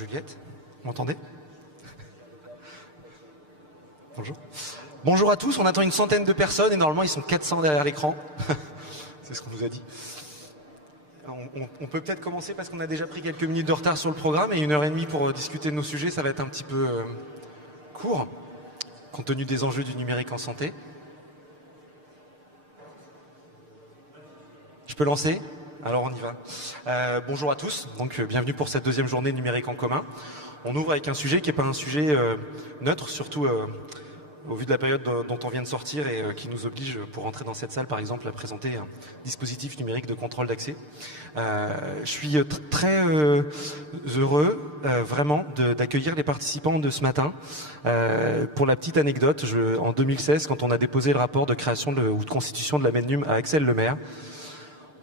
Juliette, vous m'entendez? Bonjour. Bonjour à tous, on attend une centaine de personnes et normalement ils sont 400 derrière l'écran. C'est ce qu'on nous a dit. On peut peut-être commencer parce qu'on a déjà pris quelques minutes de retard sur le programme et 1h30 pour discuter de nos sujets, ça va être un petit peu court, compte tenu des enjeux du numérique en santé. Je peux lancer? Alors on y va. Bonjour à tous, donc bienvenue pour cette deuxième journée numérique en commun. On ouvre avec un sujet qui n'est pas un sujet neutre, surtout au vu de la période dont on vient de sortir et qui nous oblige, pour entrer dans cette salle par exemple, à présenter un dispositif numérique de contrôle d'accès. Je suis très heureux vraiment d'accueillir les participants de ce matin. Pour la petite anecdote, en 2016, quand on a déposé le rapport de création ou de constitution de la MEDNUM à Axelle Lemaire,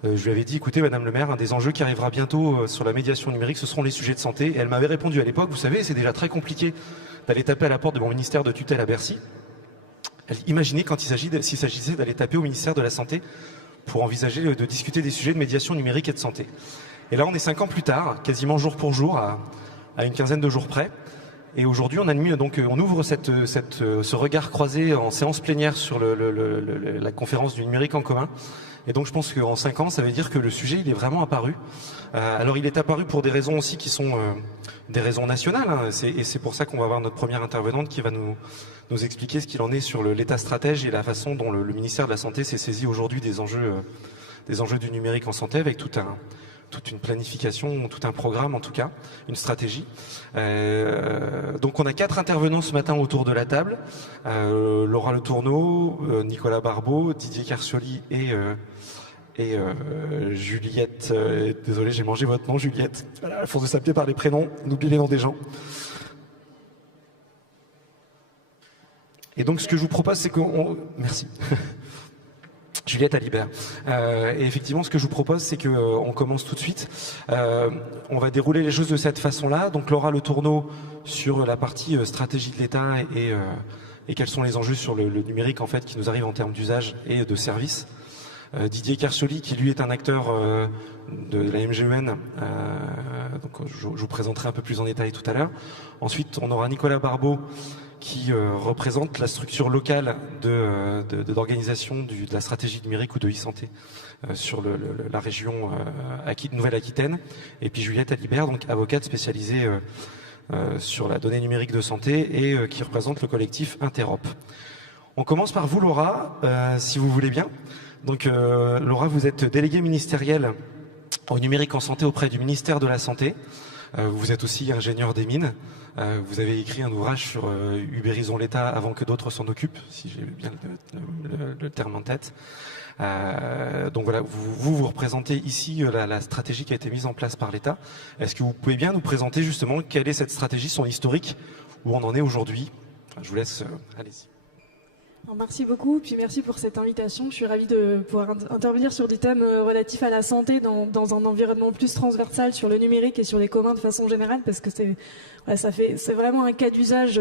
je lui avais dit, écoutez Madame le maire, un des enjeux qui arrivera bientôt sur la médiation numérique, ce seront les sujets de santé. Et elle m'avait répondu à l'époque, vous savez, c'est déjà très compliqué d'aller taper à la porte de mon ministère de tutelle à Bercy. Imaginez quand s'il s'agissait d'aller taper au ministère de la Santé pour envisager de discuter des sujets de médiation numérique et de santé. Et là on est 5 ans plus tard, quasiment jour pour jour, à une quinzaine de jours près. Et aujourd'hui on ouvre ce regard croisé en séance plénière sur la conférence du numérique en commun. Et donc je pense qu'en 5 ans, ça veut dire que le sujet il est vraiment apparu. Alors il est apparu pour des raisons aussi qui sont des raisons nationales. Hein, et c'est pour ça qu'on va avoir notre première intervenante qui va nous expliquer ce qu'il en est sur l'état stratège et la façon dont le ministère de la Santé s'est saisi aujourd'hui des enjeux du numérique en santé, avec toute une planification, tout un programme en tout cas, une stratégie. Donc on a 4 intervenants ce matin autour de la table. Laura Le Tourneau, Nicolas Barbeau, Didier Carcioli et Juliette. Désolé, j'ai mangé votre nom, Juliette. Voilà, à force de s'appeler par les prénoms, on oublie les noms des gens. Et donc ce que je vous propose, c'est qu'on... Merci. Juliette Alibert. Et effectivement, ce que je vous propose, c'est qu'on commence tout de suite. On va dérouler les choses de cette façon-là. Donc Laura Le Tourneau sur la partie stratégie de l'État et quels sont les enjeux sur le numérique en fait qui nous arrivent en termes d'usage et de service. Didier Carcioli qui lui est un acteur de la MGEN, donc je vous présenterai un peu plus en détail tout à l'heure. Ensuite, on aura Nicolas Barbeau qui représente la structure locale d'organisation de la stratégie numérique ou de e-santé sur la région Nouvelle-Aquitaine. Et puis Juliette Alibert, donc avocate spécialisée sur la donnée numérique de santé et qui représente le collectif Interop. On commence par vous Laura, si vous voulez bien. Donc Laura, vous êtes déléguée ministérielle au numérique en santé auprès du ministère de la Santé. Vous êtes aussi ingénieur des mines. Vous avez écrit un ouvrage sur Ubérisons l'État avant que d'autres s'en occupent, si j'ai bien le terme en tête. Donc voilà, vous représentez ici la stratégie qui a été mise en place par l'État. Est-ce que vous pouvez bien nous présenter justement quelle est cette stratégie, son historique, où on en est aujourd'hui? Je vous laisse, allez-y. Merci beaucoup, puis merci pour cette invitation. Je suis ravie de pouvoir intervenir sur des thèmes relatifs à la santé dans un environnement plus transversal sur le numérique et sur les communs de façon générale, parce que c'est vraiment un cas d'usage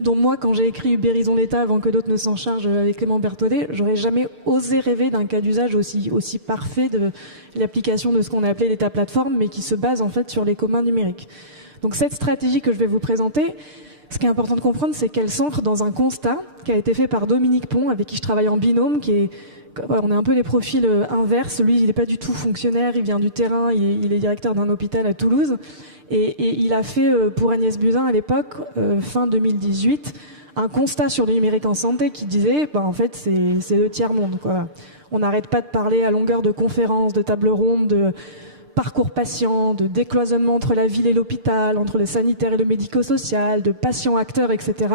dont moi, quand j'ai écrit Ubérisons l'État avant que d'autres ne s'en chargent avec Clément Berthollet, j'aurais jamais osé rêver d'un cas d'usage aussi parfait de l'application de ce qu'on a appelé l'État plateforme, mais qui se base en fait sur les communs numériques. Donc cette stratégie que je vais vous présenter, ce qui est important de comprendre, c'est qu'elle s'ancre dans un constat qui a été fait par Dominique Pont, avec qui je travaille en binôme, on est un peu les profils inverses. Lui, il n'est pas du tout fonctionnaire, il vient du terrain, il est directeur d'un hôpital à Toulouse. Et il a fait, pour Agnès Buzyn à l'époque, fin 2018, un constat sur le numérique en santé qui disait, en fait, c'est le tiers-monde, quoi. On n'arrête pas de parler à longueur de conférences, de tables rondes, de parcours patient, de décloisonnement entre la ville et l'hôpital, entre le sanitaire et le médico-social, de patients-acteurs, etc.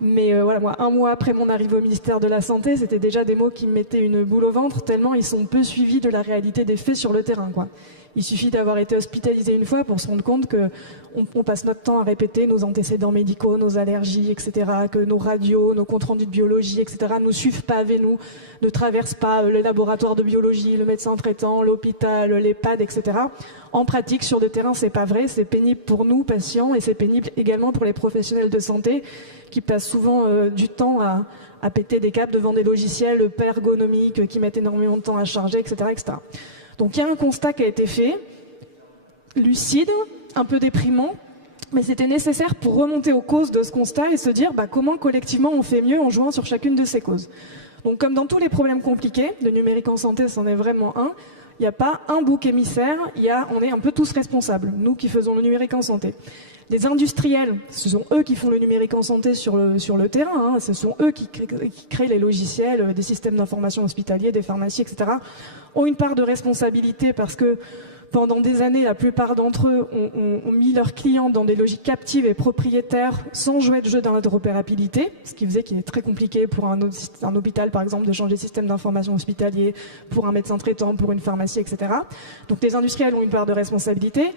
Mais voilà, moi, 1 mois après mon arrivée au ministère de la Santé, c'était déjà des mots qui me mettaient une boule au ventre, tellement ils sont peu suivis de la réalité des faits sur le terrain, quoi. Il suffit d'avoir été hospitalisé une fois pour se rendre compte qu'on passe notre temps à répéter nos antécédents médicaux, nos allergies, etc., que nos radios, nos comptes rendus de biologie, etc., ne suivent pas avec nous, ne traversent pas le laboratoire de biologie, le médecin traitant, l'hôpital, l'EHPAD, etc. En pratique, sur le terrain, c'est pas vrai, c'est pénible pour nous, patients, et c'est pénible également pour les professionnels de santé qui passent souvent du temps à péter des câbles devant des logiciels pas ergonomiques qui mettent énormément de temps à charger, etc., etc. Donc il y a un constat qui a été fait, lucide, un peu déprimant, Mais c'était nécessaire pour remonter aux causes de ce constat et se dire comment collectivement on fait mieux en jouant sur chacune de ces causes. Donc comme dans tous les problèmes compliqués, le numérique en santé c'en est vraiment un, il n'y a pas un bouc émissaire, on est un peu tous responsables, nous qui faisons le numérique en santé. Les industriels, ce sont eux qui font le numérique en santé sur le terrain, ce sont eux qui créent les logiciels, des systèmes d'information hospitaliers, des pharmacies, etc., ont une part de responsabilité parce que pendant des années, la plupart d'entre eux ont mis leurs clients dans des logiques captives et propriétaires sans jouer de jeu dans l'interopérabilité, ce qui faisait qu'il est très compliqué pour un hôpital, par exemple, de changer de système d'information hospitalier, pour un médecin traitant, pour une pharmacie, etc. Donc les industriels ont une part de responsabilité.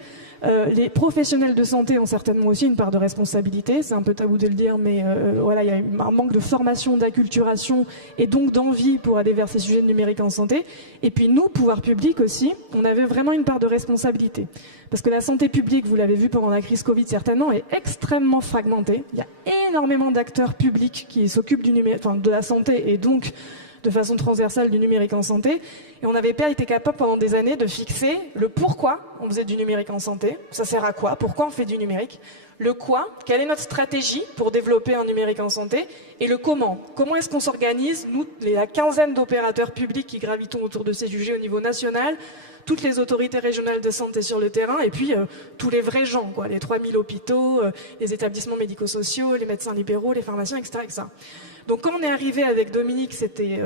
Les professionnels de santé ont certainement aussi une part de responsabilité, c'est un peu tabou de le dire, mais voilà, il y a un manque de formation, d'acculturation et donc d'envie pour aller vers ces sujets de numérique en santé. Et puis nous, pouvoir public aussi, on avait vraiment une part de responsabilité. Parce que la santé publique, vous l'avez vu pendant la crise Covid certainement, est extrêmement fragmentée. Il y a énormément d'acteurs publics qui s'occupent de la santé et donc de façon transversale du numérique en santé. Et on n'avait pas été capable pendant des années de fixer le pourquoi on faisait du numérique en santé, ça sert à quoi, pourquoi on fait du numérique, le quoi, quelle est notre stratégie pour développer un numérique en santé, et le comment. Comment est-ce qu'on s'organise, nous, la quinzaine d'opérateurs publics qui gravitons autour de ces sujets au niveau national, toutes les autorités régionales de santé sur le terrain, et puis tous les vrais gens, quoi, les 3000 hôpitaux, les établissements médico-sociaux, les médecins libéraux, les pharmaciens, etc., etc. Donc quand on est arrivé avec Dominique, c'était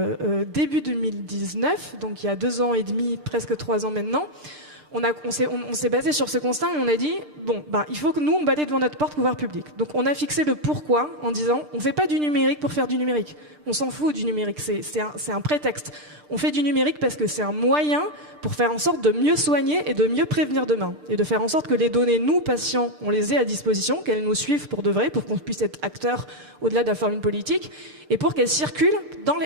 début 2019, donc il y a 2 ans et demi, presque 3 ans maintenant, on s'est basé sur ce constat et on a dit, il faut que nous, on balaye devant notre porte pouvoir public. Donc on a fixé le pourquoi en disant, on ne fait pas du numérique pour faire du numérique. On s'en fout du numérique, c'est un prétexte. On fait du numérique parce que c'est un moyen pour faire en sorte de mieux soigner et de mieux prévenir demain. Et de faire en sorte que les données, nous, patients, on les ait à disposition, qu'elles nous suivent pour de vrai, pour qu'on puisse être acteurs au-delà de la formule politique, et pour qu'elles circulent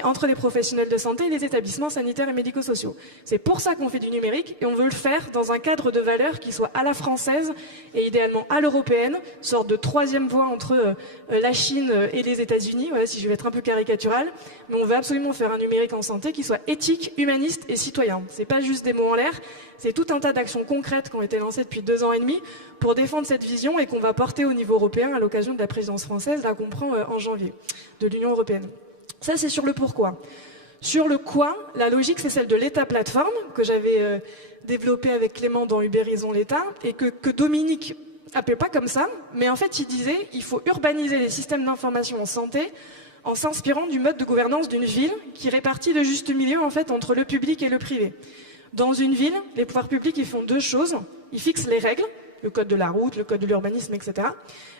entre les professionnels de santé et les établissements sanitaires et médico-sociaux. C'est pour ça qu'on fait du numérique, et on veut le faire dans un cadre de valeurs qui soit à la française et idéalement à l'européenne, sorte de troisième voie entre la Chine et les États-Unis, voilà, si je vais être un peu caricatural, mais on veut absolument faire un numérique en santé qui soit éthique, humaniste et citoyen. C'est pas juste des mots en l'air, c'est tout un tas d'actions concrètes qui ont été lancées depuis 2 ans et demi pour défendre cette vision et qu'on va porter au niveau européen à l'occasion de la présidence française, là qu'on prend en janvier, de l'Union européenne. Ça, c'est sur le pourquoi. Sur le quoi, la logique, c'est celle de l'État plateforme, que j'avais développée avec Clément dans Ubérisons l'État, et que Dominique appelait pas comme ça, mais en fait, il disait il faut urbaniser les systèmes d'information en santé en s'inspirant du mode de gouvernance d'une ville qui répartit le juste milieu en fait entre le public et le privé. Dans une ville, les pouvoirs publics ils font 2 choses. Ils fixent les règles, le code de la route, le code de l'urbanisme, etc.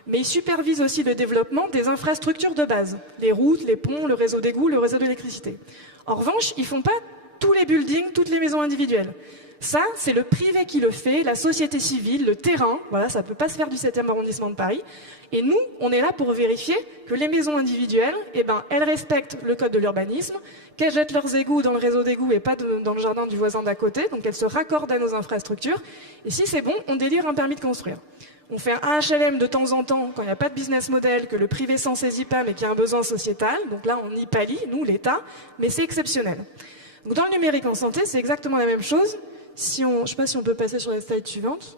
Mais ils supervisent aussi le développement des infrastructures de base, les routes, les ponts, le réseau d'égouts, le réseau d'électricité. En revanche, ils ne font pas tous les buildings, toutes les maisons individuelles. Ça, c'est le privé qui le fait, la société civile, le terrain. Voilà, ça ne peut pas se faire du 7e arrondissement de Paris. Et nous, on est là pour vérifier que les maisons individuelles, elles respectent le code de l'urbanisme, qu'elles jettent leurs égouts dans le réseau d'égouts et pas dans le jardin du voisin d'à côté, donc elles se raccordent à nos infrastructures. Et si c'est bon, on délivre un permis de construire. On fait un HLM de temps en temps, quand il n'y a pas de business model, que le privé s'en saisit pas, mais qu'il y a un besoin sociétal. Donc là, on y pallie, nous, l'État, mais c'est exceptionnel. Donc dans le numérique en santé, c'est exactement la même chose. Je ne sais pas si on peut passer sur la slide suivante.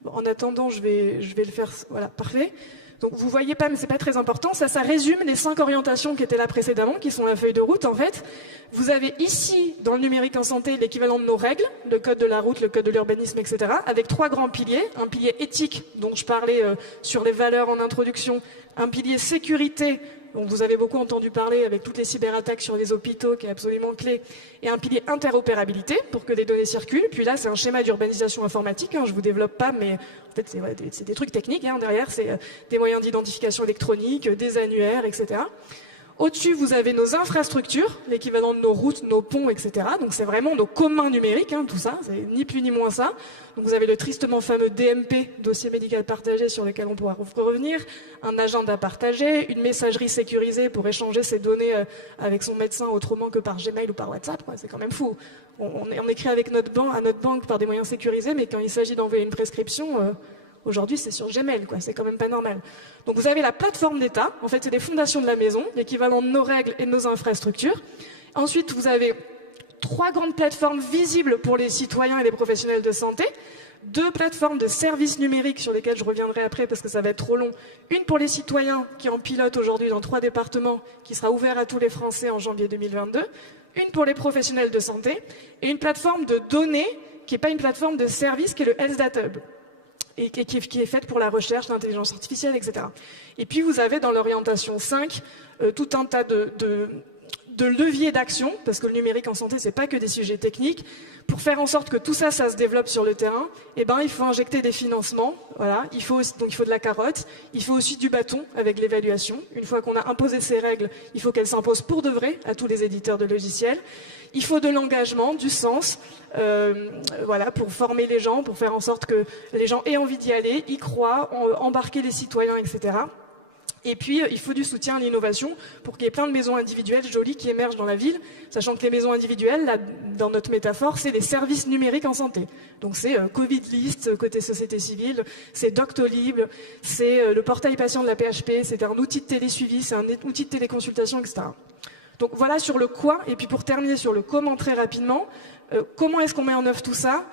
Bon, en attendant, je vais le faire. Voilà, parfait. Donc vous voyez pas, mais c'est pas très important. Ça résume les 5 orientations qui étaient là précédemment, qui sont la feuille de route en fait. Vous avez ici, dans le numérique en santé, l'équivalent de nos règles, le code de la route, le code de l'urbanisme, etc., avec 3 grands piliers. Un pilier éthique, dont je parlais sur les valeurs en introduction. Un pilier sécurité, dont vous avez beaucoup entendu parler avec toutes les cyberattaques sur les hôpitaux, qui est absolument clé. Et un pilier interopérabilité, pour que les données circulent. Puis là, c'est un schéma d'urbanisation informatique, je ne vous développe pas, mais en fait, c'est des trucs techniques. Derrière, c'est des moyens d'identification électronique, des annuaires, etc. Au-dessus, vous avez nos infrastructures, l'équivalent de nos routes, nos ponts, etc. Donc c'est vraiment nos communs numériques, tout ça, c'est ni plus ni moins ça. Donc vous avez le tristement fameux DMP, dossier médical partagé, sur lequel on pourra revenir, un agenda partagé, une messagerie sécurisée pour échanger ses données avec son médecin autrement que par Gmail ou par WhatsApp. C'est quand même fou. On écrit avec à notre banque par des moyens sécurisés, mais quand il s'agit d'envoyer une prescription... Aujourd'hui, c'est sur Gmail, c'est quand même pas normal. Donc vous avez la plateforme d'État, en fait c'est des fondations de la maison, l'équivalent de nos règles et de nos infrastructures. Ensuite, vous avez 3 grandes plateformes visibles pour les citoyens et les professionnels de santé, 2 plateformes de services numériques sur lesquelles je reviendrai après parce que ça va être trop long. Une pour les citoyens qui en pilotent aujourd'hui dans 3 départements, qui sera ouvert à tous les Français en janvier 2022. Une pour les professionnels de santé et une plateforme de données qui n'est pas une plateforme de service, qui est le Health Data Hub et qui est faite pour la recherche, l'intelligence artificielle, etc. Et puis vous avez dans l'orientation 5 tout un tas de leviers d'action, parce que le numérique en santé, c'est pas que des sujets techniques. Pour faire en sorte que tout ça, ça se développe sur le terrain, eh ben, il faut injecter des financements. Voilà. Donc il faut de la carotte. Il faut aussi du bâton avec l'évaluation. Une fois qu'on a imposé ces règles, il faut qu'elles s'imposent pour de vrai à tous les éditeurs de logiciels. Il faut de l'engagement, du sens, voilà, pour former les gens, pour faire en sorte que les gens aient envie d'y aller, y croient, embarquer les citoyens, etc. Et puis, il faut du soutien à l'innovation pour qu'il y ait plein de maisons individuelles jolies qui émergent dans la ville, sachant que les maisons individuelles, là, dans notre métaphore, c'est des services numériques en santé. Donc c'est Covid List côté société civile, c'est Doctolib, c'est le portail patient de la PHP, c'est un outil de télésuivi, c'est un outil de téléconsultation, etc. Donc voilà sur le quoi, et puis pour terminer sur le comment très rapidement, comment est-ce qu'on met en œuvre tout ça ?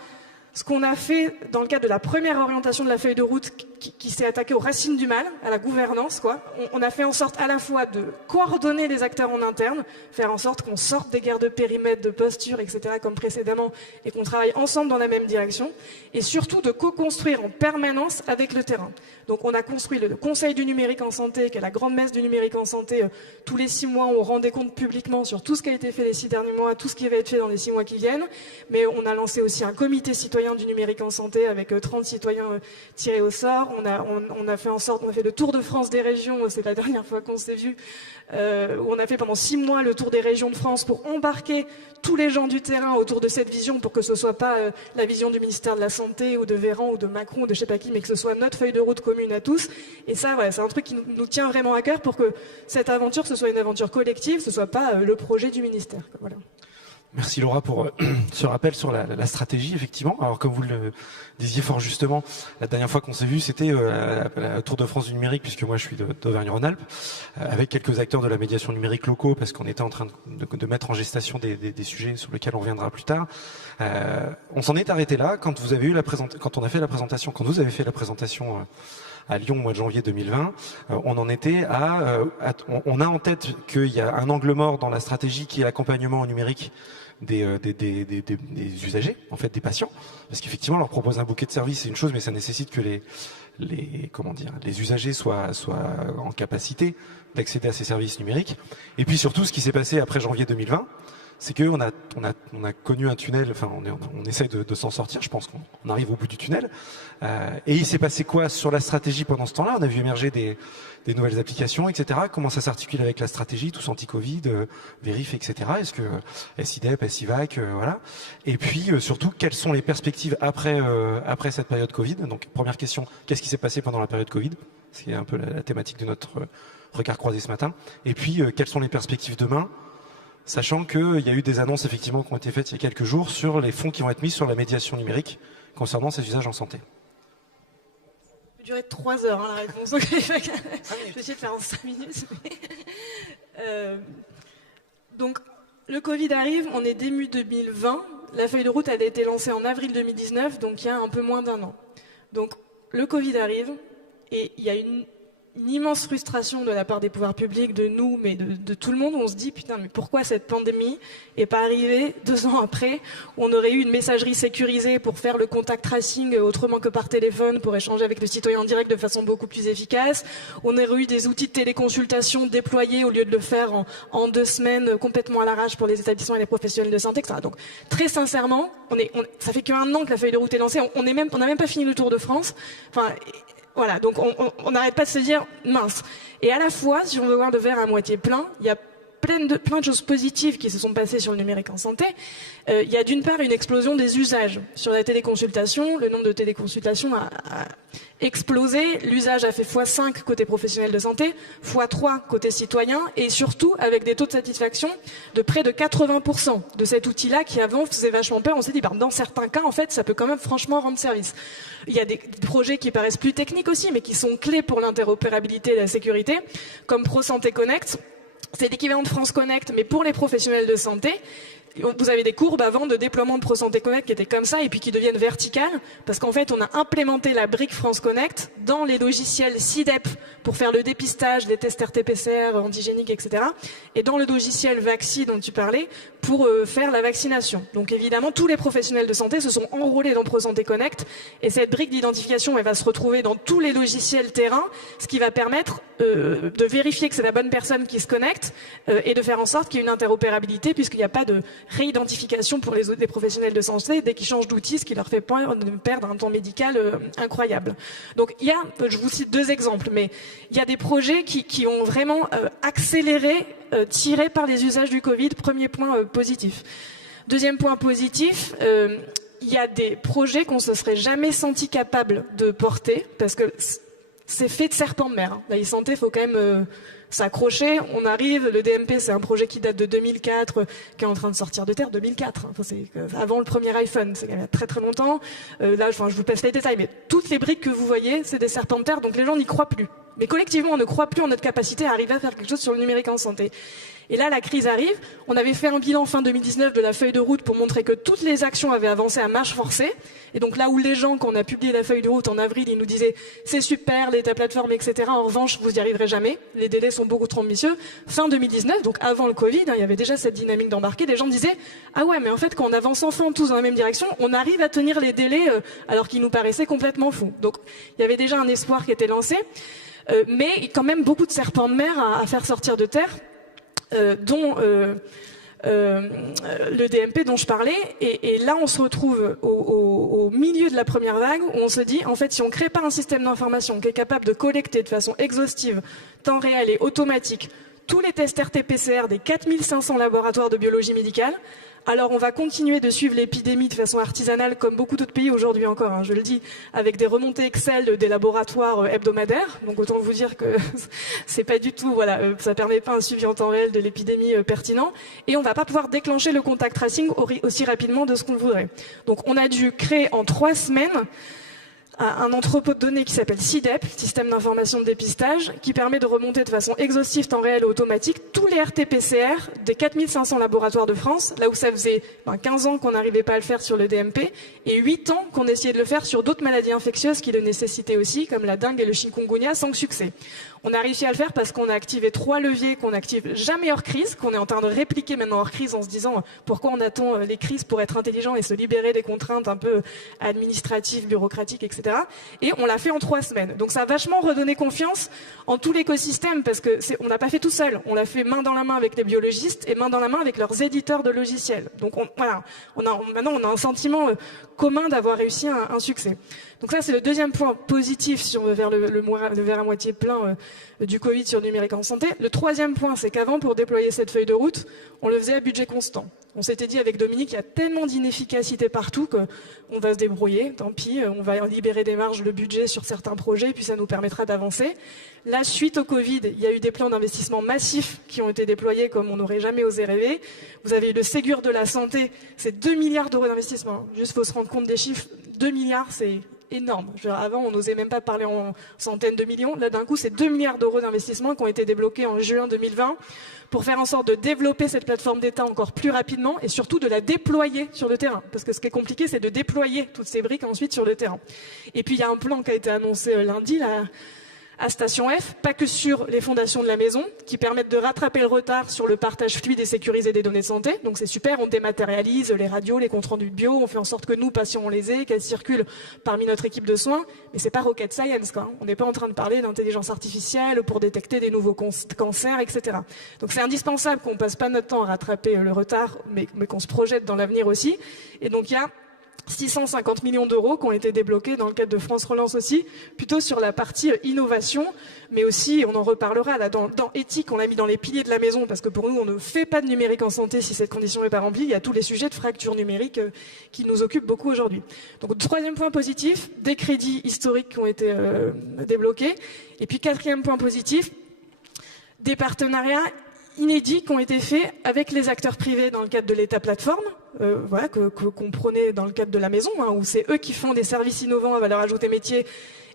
Ce qu'on a fait dans le cadre de la première orientation de la feuille de route qui s'est attaquée aux racines du mal, à la gouvernance, quoi. On a fait en sorte à la fois de coordonner les acteurs en interne, faire en sorte qu'on sorte des guerres de périmètre, de posture, etc. comme précédemment, et qu'on travaille ensemble dans la même direction, et surtout de co-construire en permanence avec le terrain. Donc on a construit le Conseil du numérique en santé, qui est la grande messe du numérique en santé. Tous les 6 mois, on rendait compte publiquement sur tout ce qui a été fait les 6 derniers mois, tout ce qui va être fait dans les 6 mois qui viennent. Mais on a lancé aussi un comité citoyen du numérique en santé avec 30 citoyens tirés au sort. On a fait en sorte, on a fait le tour de France des régions, c'est la dernière fois qu'on s'est vu. On a fait pendant 6 mois le tour des régions de France pour embarquer tous les gens du terrain autour de cette vision pour que ce soit pas la vision du ministère de la Santé ou de Véran ou de Macron ou de je sais pas qui, mais que ce soit notre feuille de route commune à tous. Et ça, voilà, c'est un truc qui nous tient vraiment à cœur pour que cette aventure, ce soit une aventure collective, ce soit pas le projet du ministère. Voilà. Merci Laura pour ce rappel sur la stratégie, effectivement. Alors comme vous le disiez fort justement, la dernière fois qu'on s'est vu, c'était à la Tour de France du numérique, puisque moi je suis d'Auvergne-Rhône-Alpes, avec quelques acteurs de la médiation numérique locaux, parce qu'on était en train de mettre en gestation des sujets sur lesquels on reviendra plus tard. On s'en est arrêté là quand vous avez eu quand on a fait la présentation, quand vous avez fait la présentation à Lyon au mois de janvier 2020, on en était on a en tête qu'il y a un angle mort dans la stratégie qui est l'accompagnement au numérique des usagers, en fait des patients, parce qu'effectivement leur proposer un bouquet de services c'est une chose, mais ça nécessite que les usagers soient en capacité d'accéder à ces services numériques. Et puis surtout, ce qui s'est passé après janvier 2020, c'est qu'on a connu un tunnel, enfin on essaie de s'en sortir, je pense qu'on arrive au bout du tunnel. Et il s'est passé quoi sur la stratégie pendant ce temps-là ? On a vu émerger des nouvelles applications, etc. Comment ça s'articule avec la stratégie, tous anti-Covid, Vérif, etc. Est-ce que SIDEP, SIVAC, voilà. Et puis surtout, quelles sont les perspectives après cette période Covid ? Donc première question, qu'est-ce qui s'est passé pendant la période Covid ? C'est un peu la thématique de notre regard croisé ce matin. Et puis quelles sont les perspectives demain ? Sachant qu'il y a eu des annonces effectivement qui ont été faites il y a quelques jours sur les fonds qui vont être mis sur la médiation numérique concernant ces usages en santé. Ça peut durer 3 heures la réponse. Donc, je vais essayer de faire en 5 minutes. Donc le Covid arrive, on est début 2020. La feuille de route elle a été lancée en avril 2019, donc il y a un peu moins d'1 an. Donc le Covid arrive et il y a une immense frustration de la part des pouvoirs publics, de nous, mais de tout le monde. On se dit, putain, mais pourquoi cette pandémie est pas arrivée 2 ans après, où on aurait eu une messagerie sécurisée pour faire le contact tracing autrement que par téléphone, pour échanger avec le citoyen en direct de façon beaucoup plus efficace. On aurait eu des outils de téléconsultation déployés au lieu de le faire en 2 semaines complètement à l'arrache pour les établissements et les professionnels de santé, etc. Donc, très sincèrement, ça fait qu'1 an que la feuille de route est lancée. On n'a même pas fini le Tour de France. Enfin, voilà, donc on n'arrête pas de se dire mince. Et à la fois, si on veut voir le verre à moitié plein, il y a plein de choses positives qui se sont passées sur le numérique en santé. Il y a d'une part une explosion des usages. Sur la téléconsultation, le nombre de téléconsultations a explosé. L'usage a fait x5 côté professionnel de santé, x3 côté citoyen, et surtout avec des taux de satisfaction de près de 80% de cet outil-là qui avant faisait vachement peur. On s'est dit, dans certains cas, en fait, ça peut quand même franchement rendre service. Il y a des projets qui paraissent plus techniques aussi, mais qui sont clés pour l'interopérabilité et la sécurité, comme ProSanté Connect. C'est l'équivalent de France Connect, mais pour les professionnels de santé. vous avez des courbes avant de déploiement de ProSanté Connect qui étaient comme ça et puis qui deviennent verticales parce qu'en fait on a implémenté la brique France Connect dans les logiciels SIDEP pour faire le dépistage, les tests RT-PCR, antigéniques, etc. et dans le logiciel Vaxi dont tu parlais pour faire la vaccination. Donc évidemment tous les professionnels de santé se sont enrôlés dans ProSanté Connect et cette brique d'identification elle va se retrouver dans tous les logiciels terrain, ce qui va permettre de vérifier que c'est la bonne personne qui se connecte et de faire en sorte qu'il y ait une interopérabilité puisqu'il n'y a pas de réidentification pour les professionnels de santé dès qu'ils changent d'outil, ce qui leur fait peur de perdre un temps médical incroyable. Donc il y a, je vous cite 2 exemples, mais il y a des projets qui ont vraiment accéléré, tiré par les usages du Covid. Premier point positif. Deuxième point positif, il y a des projets qu'on se serait jamais senti capable de porter parce que c'est fait de serpent de mer. Hein. La e-santé, il faut quand même s'accrocher. On arrive, le DMP, c'est un projet qui date de 2004, qui est en train de sortir de terre, 2004. Hein. Enfin, c'est avant le premier iPhone, c'est il y a très très longtemps. Là, je vous passe les détails, mais toutes les briques que vous voyez, c'est des serpents de terre, donc les gens n'y croient plus. Mais collectivement, on ne croit plus en notre capacité à arriver à faire quelque chose sur le numérique en santé. Et là, la crise arrive. On avait fait un bilan fin 2019 de la feuille de route pour montrer que toutes les actions avaient avancé à marche forcée. Et donc là où les gens, quand on a publié la feuille de route en avril, ils nous disaient c'est super, l'état plateforme, etc. En revanche, vous n'y arriverez jamais. Les délais sont beaucoup trop ambitieux. Fin 2019, donc avant le Covid, il y avait déjà cette dynamique d'embarquer. Des gens me disaient ah ouais, mais en fait, quand on avance enfin tous dans la même direction, on arrive à tenir les délais alors qu'ils nous paraissaient complètement fous. Donc il y avait déjà un espoir qui était lancé. Mais quand même beaucoup de serpents de mer à faire sortir de terre. Dont le DMP dont je parlais, et là on se retrouve au milieu de la première vague où on se dit en fait si on ne crée pas un système d'information qui est capable de collecter de façon exhaustive, temps réel et automatique tous les tests RT-PCR des 4500 laboratoires de biologie médicale, alors on va continuer de suivre l'épidémie de façon artisanale comme beaucoup d'autres pays aujourd'hui encore, hein, je le dis, avec des remontées Excel des laboratoires hebdomadaires. Donc autant vous dire que c'est pas du tout, voilà, ça permet pas un suivi en temps réel de l'épidémie pertinent. Et on va pas pouvoir déclencher le contact tracing aussi rapidement de ce qu'on voudrait. Donc on a dû créer en 3 semaines un entrepôt de données qui s'appelle SIDEP, Système d'information de dépistage, qui permet de remonter de façon exhaustive, temps réel et automatique, tous les RT-PCR des 4500 laboratoires de France, là où ça faisait 15 ans qu'on n'arrivait pas à le faire sur le DMP, et 8 ans qu'on essayait de le faire sur d'autres maladies infectieuses qui le nécessitaient aussi, comme la dengue et le chikungunya, sans succès. On a réussi à le faire parce qu'on a activé 3 leviers qu'on n'active jamais hors crise, qu'on est en train de répliquer maintenant hors crise en se disant pourquoi on attend les crises pour être intelligent et se libérer des contraintes un peu administratives, bureaucratiques, etc. Et on l'a fait en 3 semaines. Donc ça a vachement redonné confiance en tout l'écosystème parce que on n'a pas fait tout seul. On l'a fait main dans la main avec les biologistes et main dans la main avec leurs éditeurs de logiciels. Donc voilà, maintenant on a un sentiment commun d'avoir réussi un succès. Donc ça, c'est le deuxième point positif si on veut vers le verre à moitié plein du Covid sur le numérique en santé. Le troisième point, c'est qu'avant, pour déployer cette feuille de route, on le faisait à budget constant. On s'était dit avec Dominique, il y a tellement d'inefficacité partout qu'on va se débrouiller, tant pis, on va libérer des marges de budget sur certains projets, puis ça nous permettra d'avancer. Là, suite au Covid, il y a eu des plans d'investissement massifs qui ont été déployés comme on n'aurait jamais osé rêver. Vous avez eu le Ségur de la santé, c'est 2 milliards d'euros d'investissement. Juste, faut se rendre compte des chiffres, 2 milliards, c'est énorme. Avant, on n'osait même pas parler en centaines de millions. Là, d'un coup, c'est 2 milliards d'euros d'investissement qui ont été débloqués en juin 2020 pour faire en sorte de développer cette plateforme d'État encore plus rapidement et surtout de la déployer sur le terrain. Parce que ce qui est compliqué, c'est de déployer toutes ces briques ensuite sur le terrain. Et puis, il y a un plan qui a été annoncé lundi, là, à Station F, pas que sur les fondations de la maison, qui permettent de rattraper le retard sur le partage fluide et sécurisé des données de santé. Donc c'est super, on dématérialise les radios, les comptes rendus de bio, on fait en sorte que nous, patients, on les ait, qu'elles circulent parmi notre équipe de soins. Mais c'est pas rocket science, quoi. On n'est pas en train de parler d'intelligence artificielle pour détecter des nouveaux cancers, etc. Donc c'est indispensable qu'on passe pas notre temps à rattraper le retard, mais qu'on se projette dans l'avenir aussi. Et donc il y a 650 millions d'euros qui ont été débloqués dans le cadre de France Relance aussi, plutôt sur la partie innovation, mais aussi, on en reparlera, là, dans éthique, on l'a mis dans les piliers de la maison, parce que pour nous, on ne fait pas de numérique en santé si cette condition n'est pas remplie. Il y a tous les sujets de fracture numérique qui nous occupent beaucoup aujourd'hui. Donc, troisième point positif, des crédits historiques qui ont été débloqués. Et puis, quatrième point positif, des partenariats inédits qui ont été faits avec les acteurs privés dans le cadre de l'État plateforme. voilà, qu'on prenait dans le cadre de la maison, hein, où c'est eux qui font des services innovants à valeur ajoutée métier.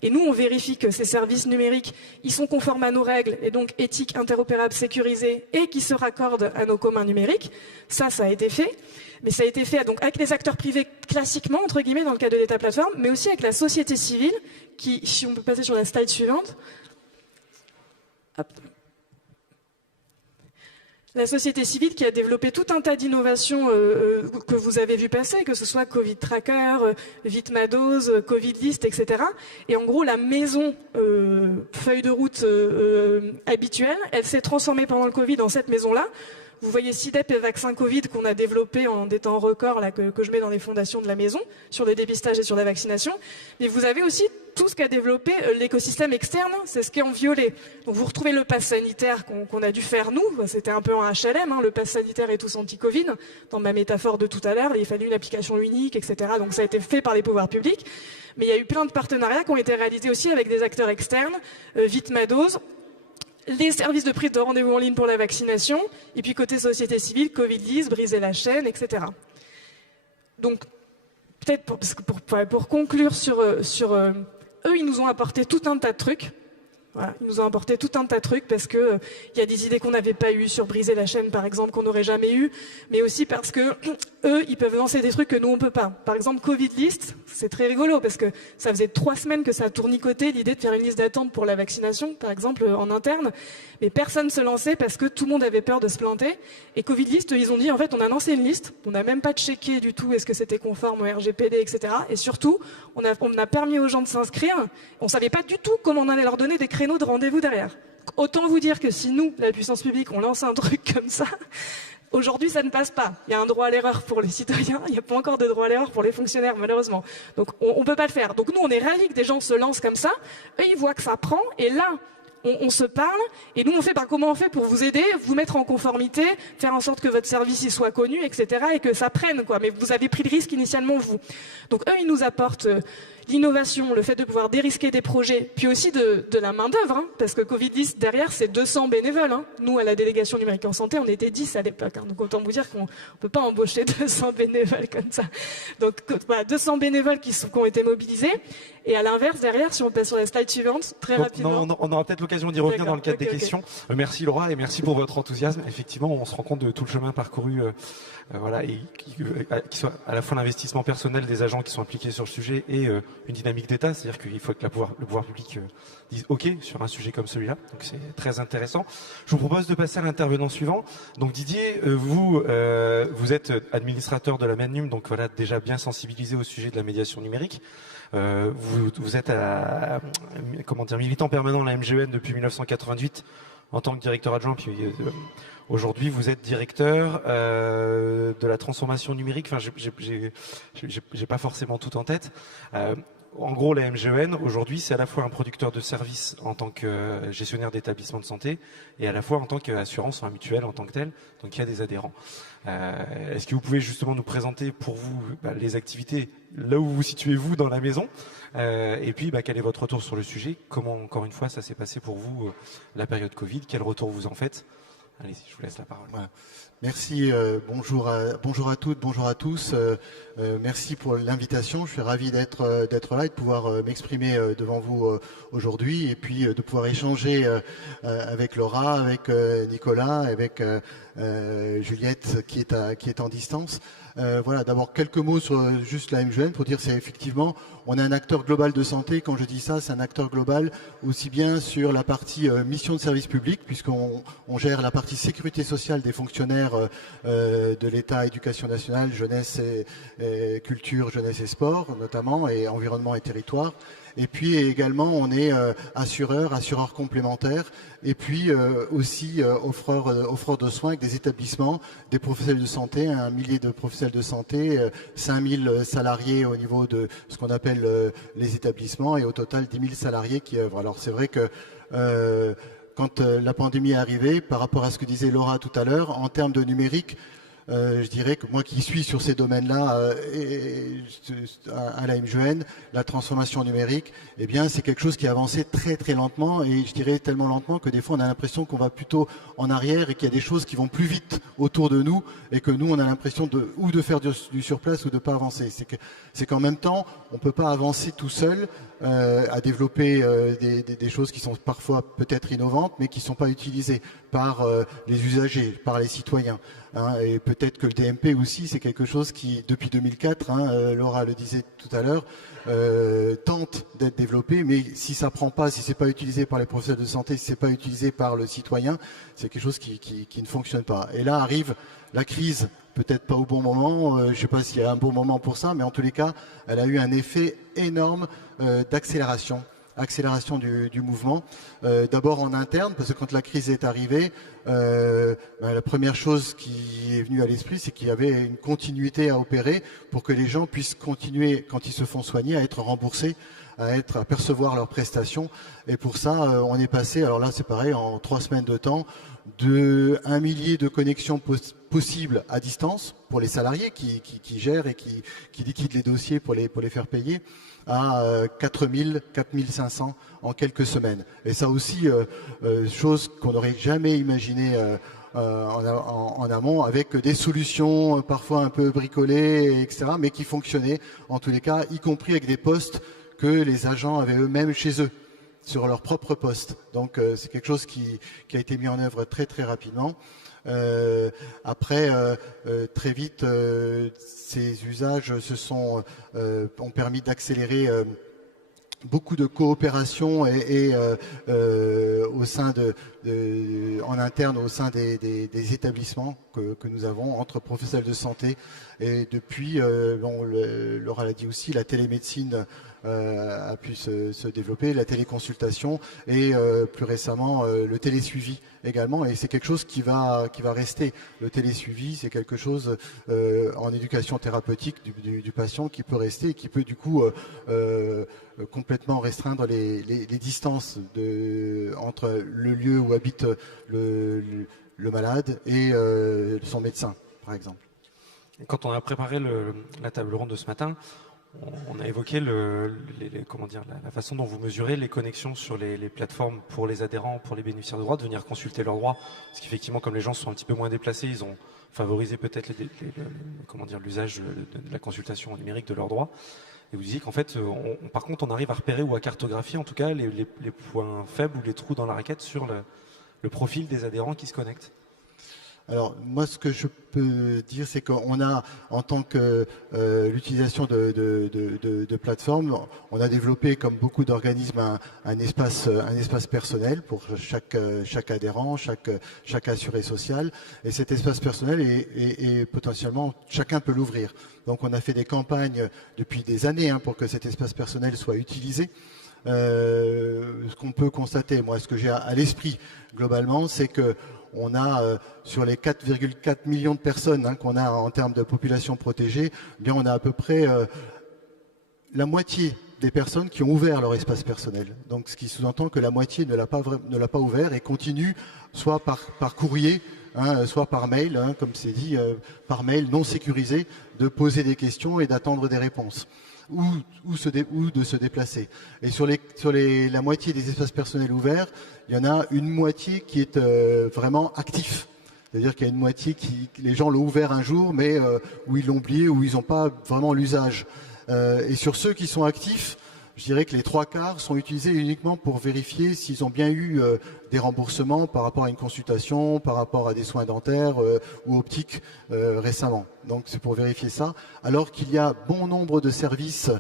Et nous, on vérifie que ces services numériques, ils sont conformes à nos règles, et donc éthiques, interopérables, sécurisés, et qui se raccordent à nos communs numériques. Ça a été fait. Mais ça a été fait donc avec les acteurs privés classiquement, entre guillemets, dans le cadre de l'État plateforme, mais aussi avec la société civile, qui, si on peut passer sur la slide suivante. Hop. La société civile qui a développé tout un tas d'innovations que vous avez vu passer, que ce soit Covid Tracker, Vitmados, Covid List, etc. Et en gros, la maison feuille de route habituelle, elle s'est transformée pendant le Covid en cette maison-là. Vous voyez CIDEP et vaccin Covid qu'on a développé en des temps records là, que je mets dans les fondations de la maison, sur le dépistage et sur la vaccination. Mais vous avez aussi tout ce qu'a développé l'écosystème externe, c'est ce qui est en violet. Donc vous retrouvez le pass sanitaire qu'on a dû faire nous, c'était un peu en HLM, hein, le pass sanitaire et tous anti-Covid, dans ma métaphore de tout à l'heure, il fallait une application unique, etc. Donc ça a été fait par les pouvoirs publics. Mais il y a eu plein de partenariats qui ont été réalisés aussi avec des acteurs externes, Vitmados, les services de prise de rendez-vous en ligne pour la vaccination, et puis côté société civile, Covid-10, briser la chaîne, etc. Donc, peut-être pour conclure sur eux, ils nous ont apporté tout un tas de trucs. Voilà, ils nous ont apporté tout un tas de trucs parce que il y a des idées qu'on n'avait pas eues sur briser la chaîne, par exemple, qu'on n'aurait jamais eu, mais aussi parce que eux, ils peuvent lancer des trucs que nous, on peut pas. Par exemple, Covid List, c'est très rigolo parce que ça faisait 3 semaines que ça a tournicoté l'idée de faire une liste d'attente pour la vaccination, par exemple, en interne, mais personne se lançait parce que tout le monde avait peur de se planter. Et Covid List, ils ont dit, en fait, on a lancé une liste, on n'a même pas checké du tout est-ce que c'était conforme au RGPD, etc. Et surtout, on a permis aux gens de s'inscrire. On savait pas du tout comment on allait leur donner des créneaux de rendez-vous derrière. Autant vous dire que si nous, la puissance publique, on lance un truc comme ça, aujourd'hui ça ne passe pas. Il y a un droit à l'erreur pour les citoyens, il n'y a pas encore de droit à l'erreur pour les fonctionnaires malheureusement. Donc on ne peut pas le faire. Donc nous on est ravis que des gens se lancent comme ça, eux ils voient que ça prend et là on se parle et nous on fait comment on fait pour vous aider, vous mettre en conformité, faire en sorte que votre service y soit connu, etc. et que ça prenne quoi. Mais vous avez pris le risque initialement vous. Donc eux ils nous apportent l'innovation, le fait de pouvoir dérisquer des projets, puis aussi de la main-d'œuvre, hein, parce que Covid-10, derrière, c'est 200 bénévoles. Hein. Nous, à la délégation numérique en santé, on était 10 à l'époque. Hein, donc, autant vous dire qu'on ne peut pas embaucher 200 bénévoles comme ça. Donc, voilà, 200 bénévoles qui ont été mobilisés. Et à l'inverse, derrière, si on passe sur la slide suivante, très rapidement. Non, on aura peut-être l'occasion d'y revenir dans le cadre des questions. Merci Laura et merci pour votre enthousiasme. Effectivement, on se rend compte de tout le chemin parcouru, voilà, et qui soit à la fois l'investissement personnel des agents qui sont impliqués sur le sujet et une dynamique d'État, c'est-à-dire qu'il faut que le pouvoir public dise OK sur un sujet comme celui-là. Donc c'est très intéressant. Je vous propose de passer à l'intervenant suivant. Donc Didier, vous êtes administrateur de la ManNum, donc voilà, déjà bien sensibilisé au sujet de la médiation numérique. Vous êtes militant permanent de la MGEN depuis 1988 en tant que directeur adjoint, puis aujourd'hui vous êtes directeur de la transformation numérique. Enfin, j'ai pas forcément tout en tête. En gros, la MGEN, aujourd'hui, c'est à la fois un producteur de services en tant que gestionnaire d'établissements de santé et à la fois en tant qu'assurance, enfin mutuelle en tant que telle. Donc, il y a des adhérents. Est-ce que vous pouvez justement nous présenter pour vous les activités, là où vous situez-vous dans la maison et puis, quel est votre retour sur le sujet? Comment, encore une fois, ça s'est passé pour vous, la période Covid? Quel retour vous en faites? Allez-y, je vous laisse la parole. Voilà. Merci, bonjour à toutes, bonjour à tous. Merci pour l'invitation. Je suis ravi d'être là et de pouvoir m'exprimer devant vous aujourd'hui et puis de pouvoir échanger avec Laura, avec Nicolas, avec Juliette qui est en distance. Voilà, d'abord quelques mots sur juste la MGEN pour dire c'est effectivement on est un acteur global de santé. Quand je dis ça, c'est un acteur global aussi bien sur la partie mission de service public puisqu'on gère la partie sécurité sociale des fonctionnaires de l'État, éducation nationale, jeunesse et culture, jeunesse et sport notamment, et environnement et territoire. Et puis également on est assureur complémentaire et puis aussi offreur de soins avec des établissements, des professionnels de santé, 1 millier de professionnels de santé, 5000 salariés au niveau de ce qu'on appelle les établissements et au total 10 000 salariés qui œuvrent. Alors c'est vrai que quand la pandémie est arrivée, par rapport à ce que disait Laura tout à l'heure, en termes de numérique, je dirais que moi qui suis sur ces domaines-là à la MGN, la transformation numérique, eh bien c'est quelque chose qui a avancé très très lentement, et je dirais tellement lentement que des fois on a l'impression qu'on va plutôt en arrière et qu'il y a des choses qui vont plus vite autour de nous, et que nous on a l'impression de faire du surplace ou de pas avancer. C'est qu'en même temps on peut pas avancer tout seul à développer des choses qui sont parfois peut-être innovantes, mais qui sont pas utilisées par les usagers, par les citoyens. Et peut-être que le DMP aussi, c'est quelque chose qui, depuis 2004, Laura le disait tout à l'heure, tente d'être développé, mais si ça prend pas, si c'est pas utilisé par les professionnels de santé, si c'est pas utilisé par le citoyen, c'est quelque chose qui ne fonctionne pas. Et là arrive la crise, peut-être pas au bon moment, je sais pas s'il y a un bon moment pour ça, mais en tous les cas, elle a eu un effet énorme d'accélération du mouvement. D'abord en interne, parce que quand la crise est arrivée, la première chose qui est venue à l'esprit, c'est qu'il y avait une continuité à opérer pour que les gens puissent continuer, quand ils se font soigner, à être remboursés, à percevoir leurs prestations. Et pour ça, on est passé, alors là c'est pareil, en 3 semaines de temps, de 1 millier de connexions possibles à distance pour les salariés qui gèrent et qui liquident les dossiers pour les faire payer, à 4000, 4500 en quelques semaines. Et ça aussi, chose qu'on n'aurait jamais imaginé en amont, avec des solutions parfois un peu bricolées, etc., mais qui fonctionnaient en tous les cas, y compris avec des postes que les agents avaient eux-mêmes chez eux, sur leur propre poste. Donc c'est quelque chose qui a été mis en œuvre très très rapidement. Après, très vite, ces usages ont permis d'accélérer beaucoup de coopération et au sein en interne au sein des établissements que nous avons entre professionnels de santé. Et depuis, Laura l'a dit aussi, la télémédecine a pu se développer, la téléconsultation et plus récemment le télésuivi également. Et c'est quelque chose qui va rester. Le télésuivi, c'est quelque chose en éducation thérapeutique du patient qui peut rester et qui peut du coup complètement restreindre les distances entre le lieu où habite le malade et son médecin, par exemple. Quand on a préparé la table ronde de ce matin, on a évoqué la façon dont vous mesurez les connexions sur les plateformes pour les adhérents, pour les bénéficiaires de droits, de venir consulter leurs droits. Parce qu'effectivement, comme les gens sont un petit peu moins déplacés, ils ont favorisé peut-être l'usage de la consultation numérique de leurs droits. Et vous disiez qu'en fait, par contre, on arrive à repérer ou à cartographier en tout cas les points faibles ou les trous dans la raquette sur le profil des adhérents qui se connectent. Alors moi, ce que je peux dire, c'est qu'on a, en tant que l'utilisation de plateformes, on a développé, comme beaucoup d'organismes, un espace personnel pour chaque adhérent, chaque assuré social. Et cet espace personnel est potentiellement, chacun peut l'ouvrir. Donc on a fait des campagnes depuis des années pour que cet espace personnel soit utilisé. Ce qu'on peut constater, moi, ce que j'ai à l'esprit globalement, c'est que on a sur les 4,4 millions de personnes qu'on a en termes de population protégée, eh bien on a à peu près la moitié des personnes qui ont ouvert leur espace personnel. Donc ce qui sous-entend que la moitié ne l'a pas ouvert et continue soit par courrier, soit par mail, comme c'est dit, par mail non sécurisé, de poser des questions et d'attendre des réponses. Ou de se déplacer. Et sur la moitié des espaces personnels ouverts, il y en a une moitié qui est vraiment actif. C'est-à-dire qu'il y a une moitié les gens l'ont ouvert un jour, mais où ils l'ont oublié, où ils n'ont pas vraiment l'usage. Et sur ceux qui sont actifs, je dirais que les 3/4 sont utilisés uniquement pour vérifier s'ils ont bien eu des remboursements par rapport à une consultation, par rapport à des soins dentaires ou optiques récemment. Donc c'est pour vérifier ça. Alors qu'il y a bon nombre de services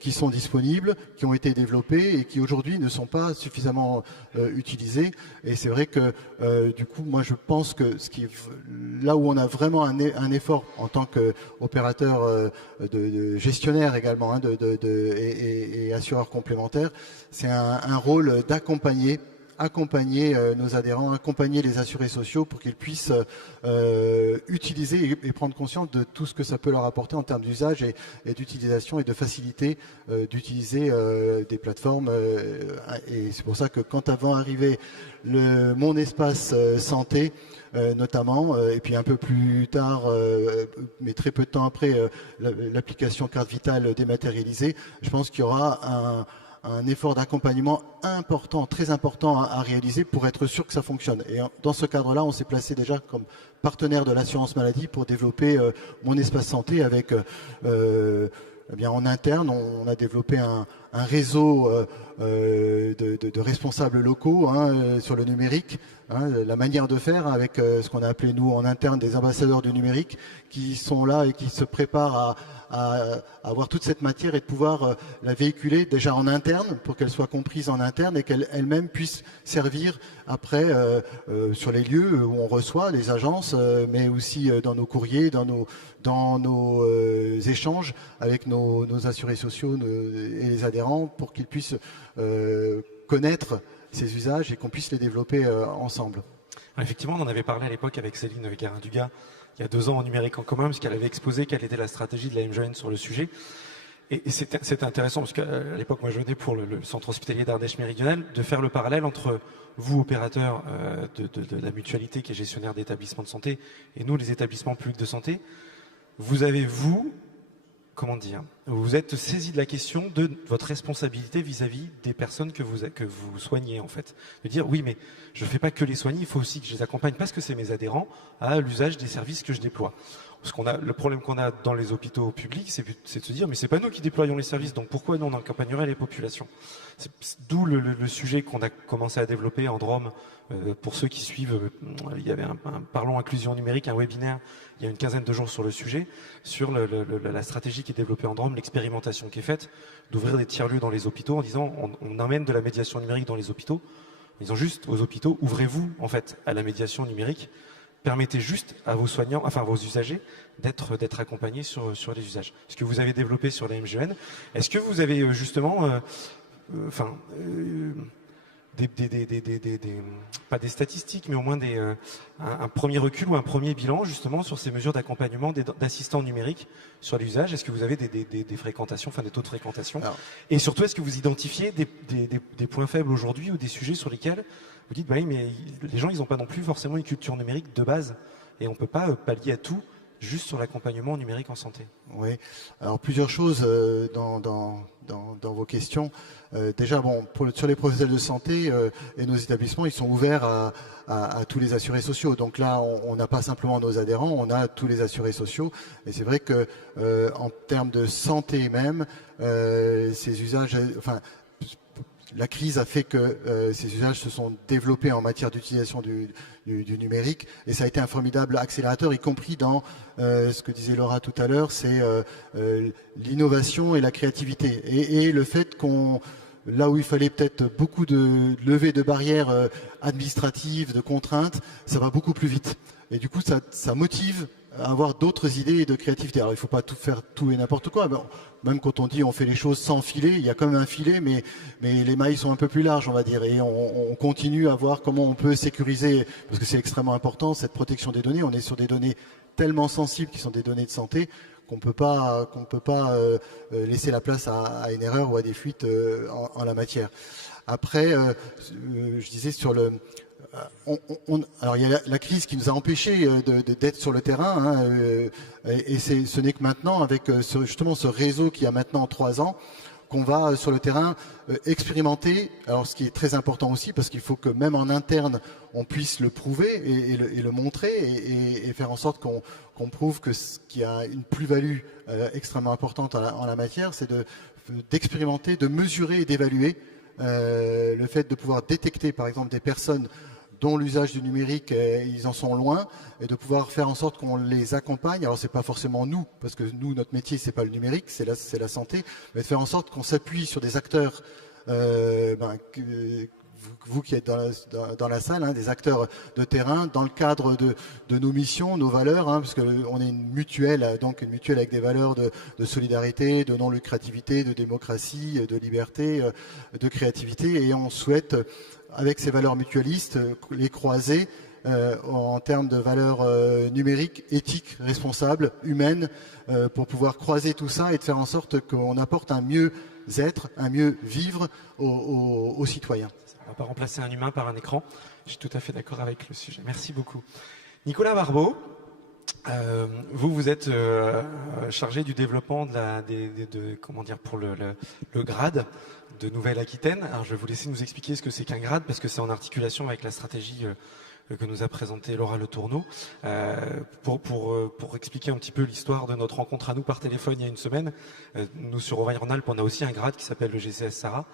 qui sont disponibles, qui ont été développés et qui aujourd'hui ne sont pas suffisamment utilisés. Et c'est vrai que du coup, moi je pense que là où on a vraiment un effort en tant qu'opérateur de gestionnaire également et assureur complémentaire, c'est un rôle d'accompagner nos adhérents, accompagner les assurés sociaux pour qu'ils puissent utiliser et prendre conscience de tout ce que ça peut leur apporter en termes d'usage et d'utilisation et de facilité d'utiliser des plateformes. Et c'est pour ça que quand avant arrivé mon espace santé, notamment, et puis un peu plus tard, mais très peu de temps après, l'application carte vitale dématérialisée. Je pense qu'il y aura un effort d'accompagnement important, très important à réaliser pour être sûr que ça fonctionne. Et dans ce cadre-là, on s'est placé déjà comme partenaire de l'assurance maladie pour développer Mon Espace Santé avec, eh bien, en interne, on a développé un réseau de responsables locaux sur le numérique, la manière de faire avec ce qu'on a appelé nous en interne des ambassadeurs du numérique qui sont là et qui se préparent à avoir toute cette matière et de pouvoir la véhiculer déjà en interne pour qu'elle soit comprise en interne et qu'elle elle-même puisse servir après sur les lieux où on reçoit les agences, mais aussi dans nos courriers, dans nos échanges avec nos assurés sociaux et les adhérents pour qu'ils puissent connaître ces usages et qu'on puisse les développer ensemble. Effectivement, on en avait parlé à l'époque avec Céline Guérin-Dugas il y a 2 ans en numérique en commun, puisqu'elle avait exposé quelle était la stratégie de la MGN sur le sujet. Et c'était intéressant, parce qu'à l'époque, moi je venais pour le centre hospitalier d'Ardèche méridionale, de faire le parallèle entre vous, opérateurs de la mutualité qui est gestionnaire d'établissements de santé, et nous, les établissements publics de santé. Vous avez, comment dire, vous êtes saisi de la question de votre responsabilité vis-à-vis des personnes que vous soignez, en fait. De dire, oui, mais je ne fais pas que les soigner, il faut aussi que je les accompagne, parce que c'est mes adhérents, à l'usage des services que je déploie. Parce le problème qu'on a dans les hôpitaux publics, c'est de se dire, mais c'est pas nous qui déployons les services, donc pourquoi nous on accompagnerait les populations? D'où le sujet qu'on a commencé à développer en Drôme. Pour ceux qui suivent, il y avait un Parlons Inclusion Numérique, un webinaire, il y a une 15aine de jours sur le sujet, sur la stratégie qui est développée en Drôme, l'expérimentation qui est faite, d'ouvrir des tiers-lieux dans les hôpitaux en disant, on emmène de la médiation numérique dans les hôpitaux, en disant juste aux hôpitaux, ouvrez-vous en fait à la médiation numérique. Permettez juste à vos soignants, enfin à vos usagers, d'être accompagnés sur les usages. Ce que vous avez développé sur la MGN, est-ce que vous avez justement, pas des statistiques, mais au moins un premier recul ou un premier bilan justement sur ces mesures d'accompagnement d'assistants numériques sur l'usage? Est-ce que vous avez des fréquentations, enfin des taux de fréquentation? Et surtout, est-ce que vous identifiez des points faibles aujourd'hui ou des sujets sur lesquels vous dites, bah oui, mais les gens, ils n'ont pas non plus forcément une culture numérique de base et on ne peut pas pallier à tout juste sur l'accompagnement numérique en santé? Oui, alors plusieurs choses dans vos questions. Déjà, sur les professionnels de santé et nos établissements, ils sont ouverts à tous les assurés sociaux. Donc là, on n'a pas simplement nos adhérents, on a tous les assurés sociaux. Et c'est vrai que en termes de santé même, ces usages, la crise a fait que ces usages se sont développés en matière d'utilisation du numérique et ça a été un formidable accélérateur, y compris dans ce que disait Laura tout à l'heure, c'est l'innovation et la créativité. Et le fait là où il fallait peut-être beaucoup de levée de barrières administratives, de contraintes, ça va beaucoup plus vite. Et du coup, ça motive à avoir d'autres idées de créativité. Alors, il ne faut pas faire tout et n'importe quoi. Même quand on dit on fait les choses sans filet, il y a quand même un filet, mais les mailles sont un peu plus larges, on va dire. Et on continue à voir comment on peut sécuriser, parce que c'est extrêmement important, cette protection des données. On est sur des données tellement sensibles qui sont des données de santé qu'on ne peut pas laisser la place à une erreur ou à des fuites en la matière. Après, je disais sur alors il y a la crise qui nous a empêchés d'être sur le terrain, et ce n'est que maintenant, avec justement ce réseau qui a maintenant 3 ans, qu'on va sur le terrain expérimenter. Alors ce qui est très important aussi, parce qu'il faut que même en interne, on puisse le prouver et le montrer et faire en sorte qu'on prouve qu'il y a une plus-value extrêmement importante en la matière, c'est d'expérimenter, de mesurer et d'évaluer le fait de pouvoir détecter par exemple des personnes dont l'usage du numérique, ils en sont loin, et de pouvoir faire en sorte qu'on les accompagne. Alors c'est pas forcément nous, parce que nous, notre métier, c'est pas le numérique, c'est la santé, mais de faire en sorte qu'on s'appuie sur des acteurs, vous qui êtes dans la salle, des acteurs de terrain, dans le cadre de nos missions, nos valeurs, parce qu'on est une mutuelle, donc une mutuelle avec des valeurs de solidarité, de non-lucrativité, de démocratie, de liberté, de créativité, et on souhaite, avec ces valeurs mutualistes, les croiser en termes de valeurs numériques, éthiques, responsables, humaines, pour pouvoir croiser tout ça et de faire en sorte qu'on apporte un mieux-être, un mieux-vivre aux citoyens. On ne va pas remplacer un humain par un écran. Je suis tout à fait d'accord avec le sujet. Merci beaucoup. Nicolas Barbeau, vous êtes chargé du développement pour le grade de Nouvelle-Aquitaine. Alors je vais vous laisser nous expliquer ce que c'est qu'un grade, parce que c'est en articulation avec la stratégie que nous a présenté Laura Le Tourneau, pour expliquer un petit peu l'histoire de notre rencontre à nous par téléphone il y a une semaine. Nous, sur Auvergne-Rhône-Alpes, on a aussi un grade qui s'appelle le GCS Sarah,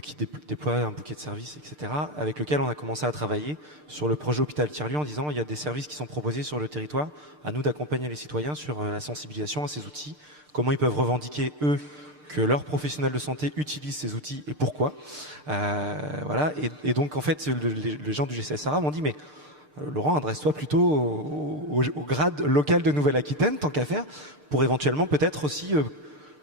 qui déploie un bouquet de services, etc., avec lequel on a commencé à travailler sur le projet Hôpital Tiers-Lieu, en disant il y a des services qui sont proposés sur le territoire, à nous d'accompagner les citoyens sur la sensibilisation à ces outils, comment ils peuvent revendiquer, eux, que leurs professionnels de santé utilisent ces outils et pourquoi. Voilà. Et donc, en fait, les gens du GCS Sarah m'ont dit, mais Laurent, adresse-toi plutôt au grade local de Nouvelle-Aquitaine, tant qu'à faire, pour éventuellement peut-être aussi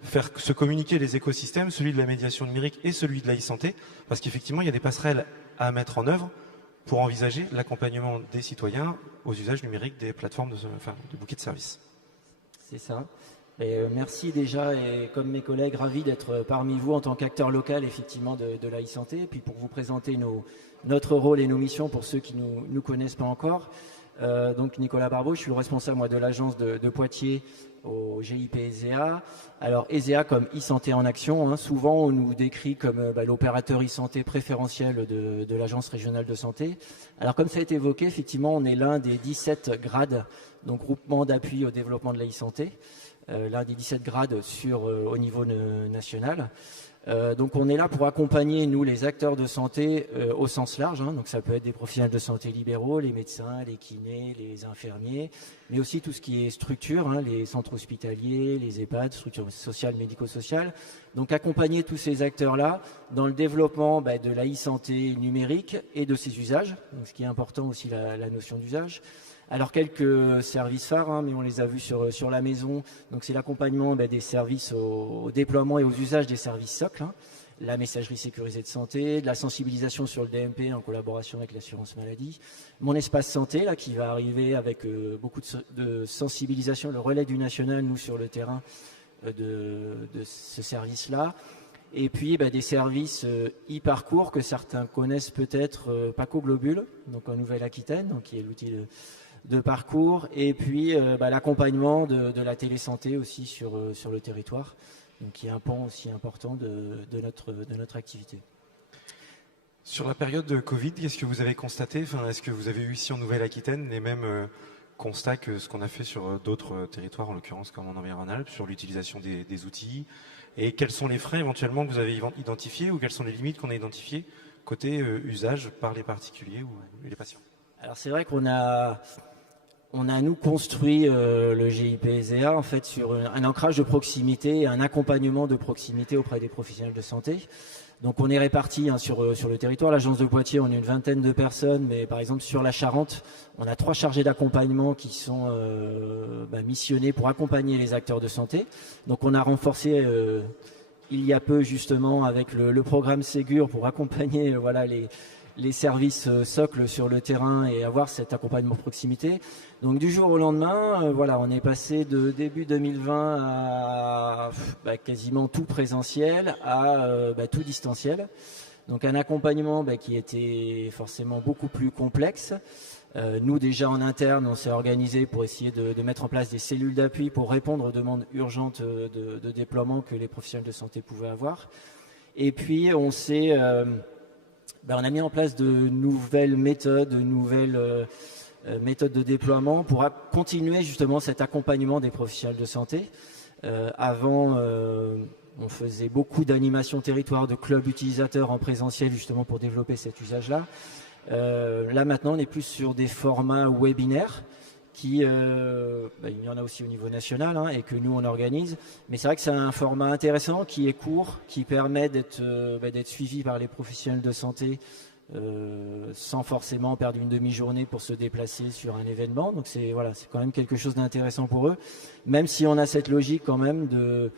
faire se communiquer les écosystèmes, celui de la médiation numérique et celui de la e-santé, parce qu'effectivement, il y a des passerelles à mettre en œuvre pour envisager l'accompagnement des citoyens aux usages numériques des plateformes de bouquets de services. C'est ça. Et merci déjà, et comme mes collègues, ravi d'être parmi vous en tant qu'acteur local effectivement de la e-santé, et puis pour vous présenter notre rôle et nos missions pour ceux qui ne nous connaissent pas encore. Donc Nicolas Barbeau, je suis le responsable moi, de l'agence de Poitiers au GIP ESEA. Alors ESEA comme e-santé en action, souvent on nous décrit comme l'opérateur e-santé préférentiel de l'agence régionale de santé. Alors comme ça a été évoqué, effectivement on est l'un des 17 grades, donc groupement d'appui au développement de la e-santé. L'un des 17 grades au niveau national. Donc on est là pour accompagner, nous, les acteurs de santé au sens large. Donc ça peut être des professionnels de santé libéraux, les médecins, les kinés, les infirmiers, mais aussi tout ce qui est structure, les centres hospitaliers, les EHPAD, structures sociales, médico-sociales. Donc accompagner tous ces acteurs-là dans le développement de la e-santé numérique et de ses usages. Donc ce qui est important aussi, la notion d'usage. Alors quelques services phares, mais on les a vus sur la maison. Donc c'est l'accompagnement des services au déploiement et aux usages des services socles, la messagerie sécurisée de santé, de la sensibilisation sur le DMP en collaboration avec l'assurance maladie, mon espace santé là qui va arriver avec beaucoup de sensibilisation, le relais du national nous sur le terrain de ce service-là. Et puis des services e-parcours que certains connaissent peut-être, Paco Globule, donc en Nouvelle-Aquitaine, donc qui est l'outil de parcours, et puis l'accompagnement de la télésanté aussi sur le territoire, donc qui est un pan aussi important de notre activité. Sur la période de Covid, qu'est-ce que vous avez constaté ? Est-ce que vous avez eu ici en Nouvelle-Aquitaine les mêmes constats que ce qu'on a fait sur d'autres territoires, en l'occurrence comme en Auvergne-Rhône-Alpes, sur l'utilisation des outils ? Et quels sont les freins éventuellement que vous avez identifiés, ou quelles sont les limites qu'on a identifiées côté usage par les particuliers ou les patients ? Alors c'est vrai qu'on a nous construit le GIP ESEA en fait sur un ancrage de proximité et un accompagnement de proximité auprès des professionnels de santé. Donc on est répartis sur le territoire. L'agence de Poitiers, on est une vingtaine de personnes, mais par exemple sur la Charente, on a 3 chargés d'accompagnement qui sont missionnés pour accompagner les acteurs de santé. Donc on a renforcé il y a peu justement avec le programme Ségur pour accompagner les services socles sur le terrain et avoir cet accompagnement de proximité. Donc du jour au lendemain, on est passé de début 2020 à quasiment tout présentiel à tout distanciel. Donc un accompagnement qui était forcément beaucoup plus complexe. Nous déjà en interne, on s'est organisé pour essayer de mettre en place des cellules d'appui pour répondre aux demandes urgentes de déploiement que les professionnels de santé pouvaient avoir. Et puis on a mis en place de nouvelles méthodes, méthodes de déploiement pour continuer justement cet accompagnement des professionnels de santé. Avant, on faisait beaucoup d'animations territoire, de clubs utilisateurs en présentiel justement pour développer cet usage-là. Là maintenant, on est plus sur des formats webinaires il y en a aussi au niveau national et que nous on organise. Mais c'est vrai que c'est un format intéressant qui est court, qui permet d'être suivi par les professionnels de santé sans forcément perdre une demi-journée pour se déplacer sur un événement. Donc c'est quand même quelque chose d'intéressant pour eux, même si on a cette logique quand même de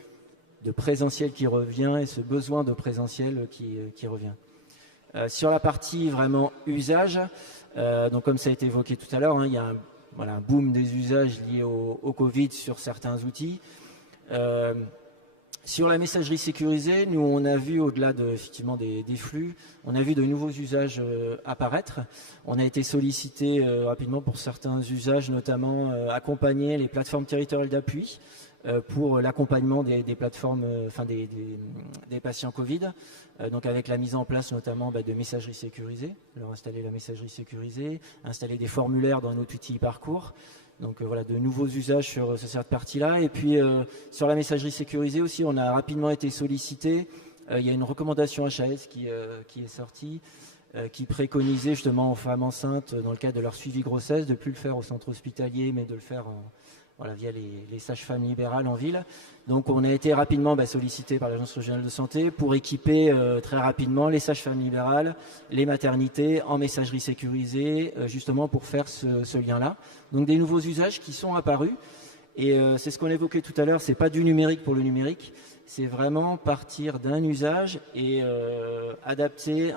présentiel qui revient et ce besoin de présentiel qui revient. Sur la partie vraiment usage, donc comme ça a été évoqué tout à l'heure, il y a un boom des usages liés au Covid sur certains outils. Sur la messagerie sécurisée, nous on a vu au-delà effectivement des flux, on a vu de nouveaux usages apparaître. On a été sollicité rapidement pour certains usages, notamment accompagner les plateformes territoriales d'appui pour l'accompagnement des plateformes, des patients Covid. Donc avec la mise en place notamment de messagerie sécurisée, leur installer la messagerie sécurisée, installer des formulaires dans notre outil parcours. Donc voilà, de nouveaux usages sur cette partie-là. Et puis sur la messagerie sécurisée aussi, on a rapidement été sollicité. Il y a une recommandation HAS qui est sortie, qui préconisait justement aux femmes enceintes, dans le cadre de leur suivi grossesse, de ne plus le faire au centre hospitalier, mais de le faire via les sages-femmes libérales en ville. Donc on a été rapidement sollicité par l'Agence régionale de santé pour équiper très rapidement les sages-femmes libérales, les maternités en messagerie sécurisée, justement pour faire ce lien-là. Donc des nouveaux usages qui sont apparus. Et c'est ce qu'on évoquait tout à l'heure, c'est pas du numérique pour le numérique, c'est vraiment partir d'un usage et adapter,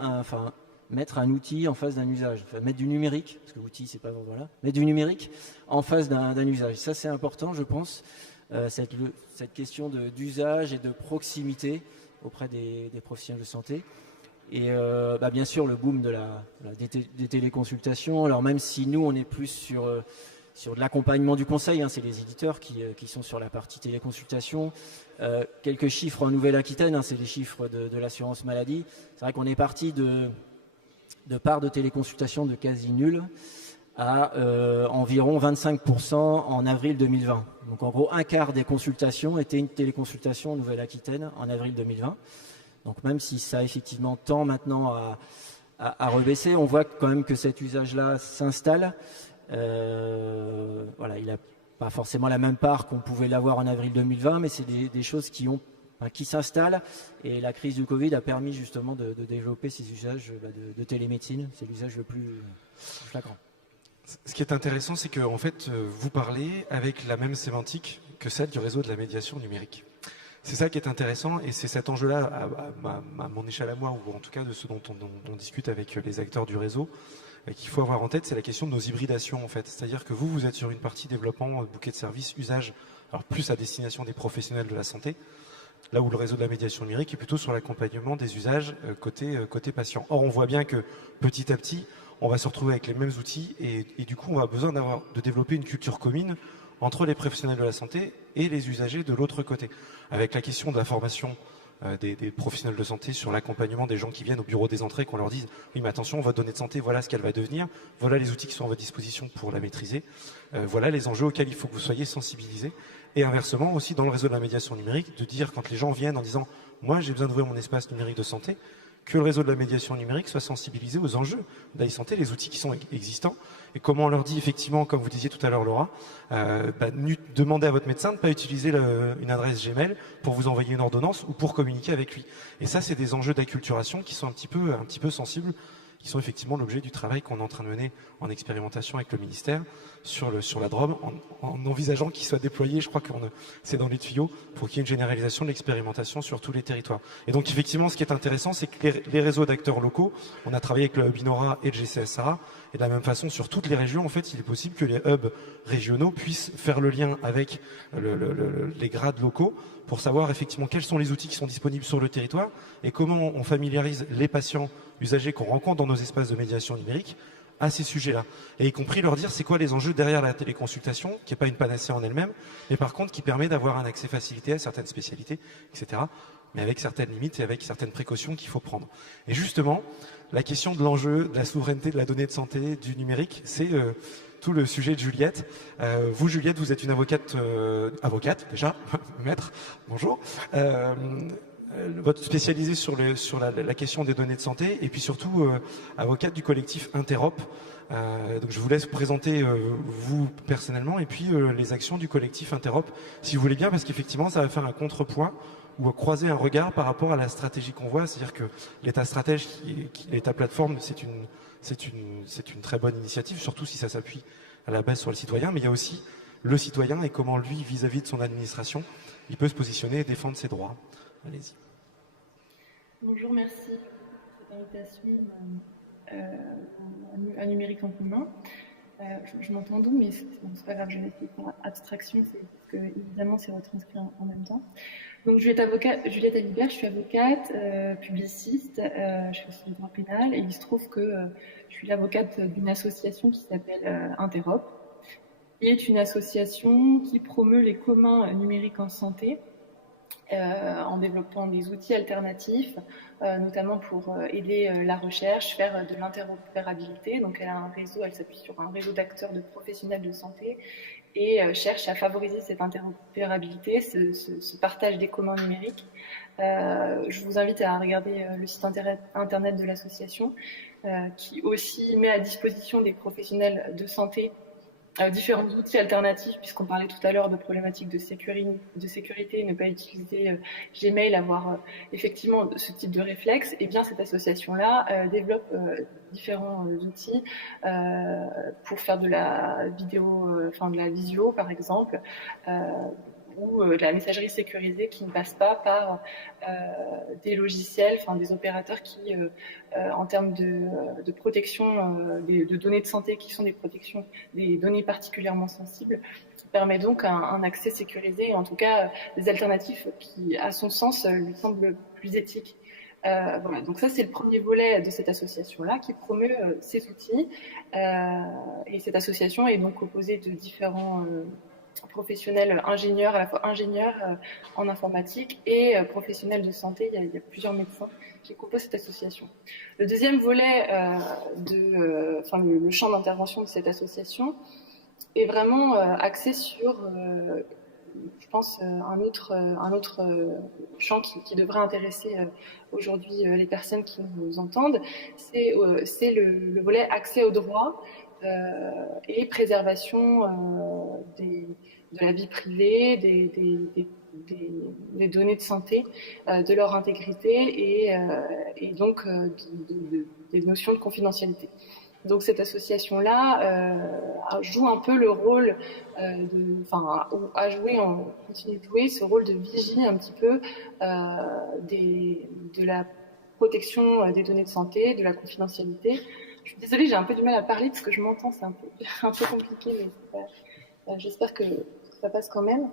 mettre un outil en face d'un usage, mettre du numérique, parce que l'outil c'est pas voilà, mettre du numérique en face d'un usage. Ça c'est important, je pense, cette question d'usage et de proximité auprès des professionnels de santé. Et bien sûr le boom des téléconsultations. Alors même si nous on est plus sur de l'accompagnement du conseil, c'est les éditeurs qui sont sur la partie téléconsultation. Quelques chiffres en Nouvelle-Aquitaine, c'est les chiffres de l'assurance maladie. C'est vrai qu'on est parti de part de téléconsultation de quasi nul à environ 25% en avril 2020. Donc en gros, un quart des consultations étaient une téléconsultation en Nouvelle-Aquitaine en avril 2020. Donc même si ça effectivement tend maintenant à rebaisser, on voit quand même que cet usage-là s'installe. Il n'a pas forcément la même part qu'on pouvait l'avoir en avril 2020, mais c'est des choses qui s'installent, et la crise du Covid a permis justement de développer ces usages de télémédecine. C'est l'usage le plus flagrant. Ce qui est intéressant, c'est que en fait, vous parlez avec la même sémantique que celle du réseau de la médiation numérique. C'est ça qui est intéressant, et c'est cet enjeu-là, à mon échelle à moi, ou en tout cas de ce dont on discute avec les acteurs du réseau, qu'il faut avoir en tête, c'est la question de nos hybridations en fait. C'est-à-dire que vous êtes sur une partie développement, bouquet de services, usage, alors plus à destination des professionnels de la santé, là où le réseau de la médiation numérique est plutôt sur l'accompagnement des usages côté patient. Or, on voit bien que petit à petit, on va se retrouver avec les mêmes outils, et du coup, on a besoin de développer une culture commune entre les professionnels de la santé et les usagers de l'autre côté, avec la question de la formation des professionnels de santé sur l'accompagnement des gens qui viennent au bureau des entrées, qu'on leur dise oui mais attention, votre donnée de santé, voilà ce qu'elle va devenir, voilà les outils qui sont à votre disposition pour la maîtriser, voilà les enjeux auxquels il faut que vous soyez sensibilisés. Et inversement aussi dans le réseau de la médiation numérique, de dire quand les gens viennent en disant moi j'ai besoin d'ouvrir mon espace numérique de santé, que le réseau de la médiation numérique soit sensibilisé aux enjeux de l'e-santé, les outils qui sont existants, et comment on leur dit effectivement, comme vous disiez tout à l'heure Laura, demandez à votre médecin de ne pas utiliser une adresse Gmail pour vous envoyer une ordonnance ou pour communiquer avec lui. Et ça, c'est des enjeux d'acculturation qui sont un petit peu sensibles, qui sont effectivement l'objet du travail qu'on est en train de mener en expérimentation avec le ministère sur la Drôme, en envisageant qu'il soit déployé, je crois que c'est dans les tuyaux, pour qu'il y ait une généralisation de l'expérimentation sur tous les territoires. Et donc effectivement, ce qui est intéressant, c'est que les réseaux d'acteurs locaux, on a travaillé avec le Hub Inora et le GCSA, et de la même façon, sur toutes les régions, en fait, il est possible que les hubs régionaux puissent faire le lien avec les grades locaux pour savoir effectivement quels sont les outils qui sont disponibles sur le territoire et comment on familiarise les patients usagers qu'on rencontre dans nos espaces de médiation numérique à ces sujets-là. Et y compris leur dire c'est quoi les enjeux derrière la téléconsultation, qui n'est pas une panacée en elle-même, mais par contre qui permet d'avoir un accès facilité à certaines spécialités, etc. Mais avec certaines limites et avec certaines précautions qu'il faut prendre. Et justement, la question de l'enjeu, de la souveraineté, de la donnée de santé, du numérique, c'est tout le sujet de Juliette. Vous, Juliette, vous êtes une avocate déjà, maître, bonjour. Votre spécialisée sur la question des données de santé, et puis surtout avocate du collectif Interop. Donc je vous laisse présenter vous personnellement, et puis les actions du collectif Interop, si vous voulez bien, parce qu'effectivement, ça va faire un contrepoint ou croiser un regard par rapport à la stratégie qu'on voit, c'est-à-dire que l'État stratège, l'État plateforme, c'est une très bonne initiative, surtout si ça s'appuie à la base sur le citoyen, mais il y a aussi le citoyen et comment lui, vis-à-vis de son administration, il peut se positionner et défendre ses droits. Allez-y. Bonjour, merci pour cette invitation à Numérique en commun. Je m'entends doux, mais c'est pas grave, je vais essayer de faire abstraction, c'est ce puisque évidemment c'est retranscrit en même temps. Donc Juliette Alibert, je suis avocate, publiciste, je fais aussi du droit pénal, et il se trouve que je suis l'avocate d'une association qui s'appelle Interop, qui est une association qui promeut les communs numériques en santé, en développant des outils alternatifs, notamment pour aider la recherche, faire de l'interopérabilité. Donc elle s'appuie sur un réseau d'acteurs, de professionnels de santé, et cherche à favoriser cette interopérabilité, ce partage des communs numériques. Je vous invite à regarder le site internet de l'association, qui aussi met à disposition des professionnels de santé différents outils alternatifs, puisqu'on parlait tout à l'heure de problématiques de sécurité, ne pas utiliser Gmail, avoir effectivement ce type de réflexe. Et bien cette association-là développe différents outils pour faire de la vidéo, de la visio par exemple, ou de la messagerie sécurisée qui ne passe pas par des logiciels, des opérateurs qui, en termes de protection de données de santé, qui sont des données particulièrement sensibles, permet donc un accès sécurisé, et en tout cas des alternatives qui, à son sens, lui semblent plus éthiques. Voilà, donc ça c'est le premier volet de cette association-là qui promeut ces outils, et cette association est donc composée de différents professionnels ingénieurs, à la fois ingénieurs en informatique et professionnels de santé. Il y a plusieurs médecins qui composent cette association. Le deuxième volet le champ d'intervention de cette association est vraiment axé sur, je pense, un autre champ qui devrait intéresser aujourd'hui les personnes qui nous entendent. C'est le volet accès au droit et préservation de la vie privée, des données de santé, de leur intégrité et donc des notions de confidentialité. Donc cette association-là joue un peu le rôle continue de jouer ce rôle de vigie un petit peu de la protection des données de santé, de la confidentialité. Je suis désolée, j'ai un peu du mal à parler parce que je m'entends, c'est un peu compliqué, mais j'espère que ça passe quand même.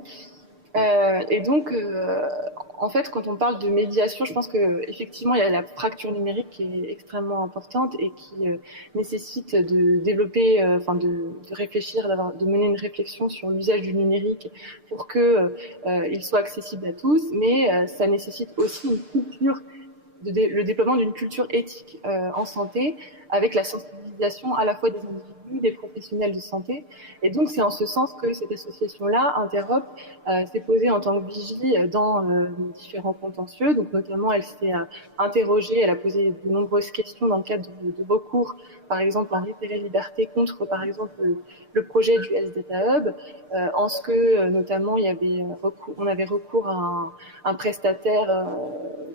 Et donc, en fait, quand on parle de médiation, je pense qu'effectivement, il y a la fracture numérique qui est extrêmement importante et qui nécessite de développer, de réfléchir, de mener une réflexion sur l'usage du numérique pour qu'il soit accessible à tous, mais ça nécessite aussi une culture, le développement d'une culture éthique en santé, avec la sensibilisation à la fois des individus, des professionnels de santé. Et donc, c'est en ce sens que cette association-là, Interop, s'est posée en tant que vigie dans différents contentieux. Donc, notamment, elle s'est interrogée, elle a posé de nombreuses questions dans le cadre de recours, par exemple, un référé liberté contre, par exemple, le projet du Health Data Hub, en ce que, notamment, on avait recours à un prestataire,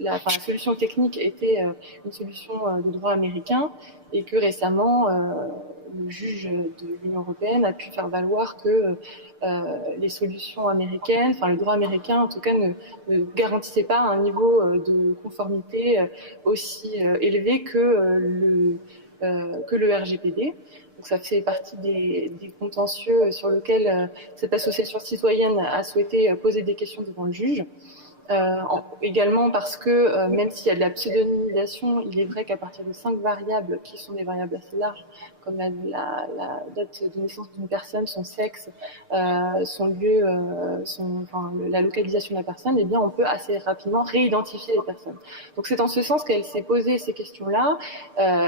la solution technique était une solution de droit américain, et que récemment, le juge de l'Union européenne a pu faire valoir que les solutions américaines, le droit américain en tout cas, ne garantissait pas un niveau de conformité aussi élevé que le RGPD. Donc ça fait partie des contentieux sur lesquels cette association citoyenne a souhaité poser des questions devant le juge. Également parce que même s'il y a de la pseudonymisation, il est vrai qu'à partir de 5 variables qui sont des variables assez larges, comme la date de naissance d'une personne, son sexe, son lieu, la localisation de la personne, eh bien on peut assez rapidement réidentifier les personnes. Donc c'est en ce sens qu'elle s'est posé ces questions-là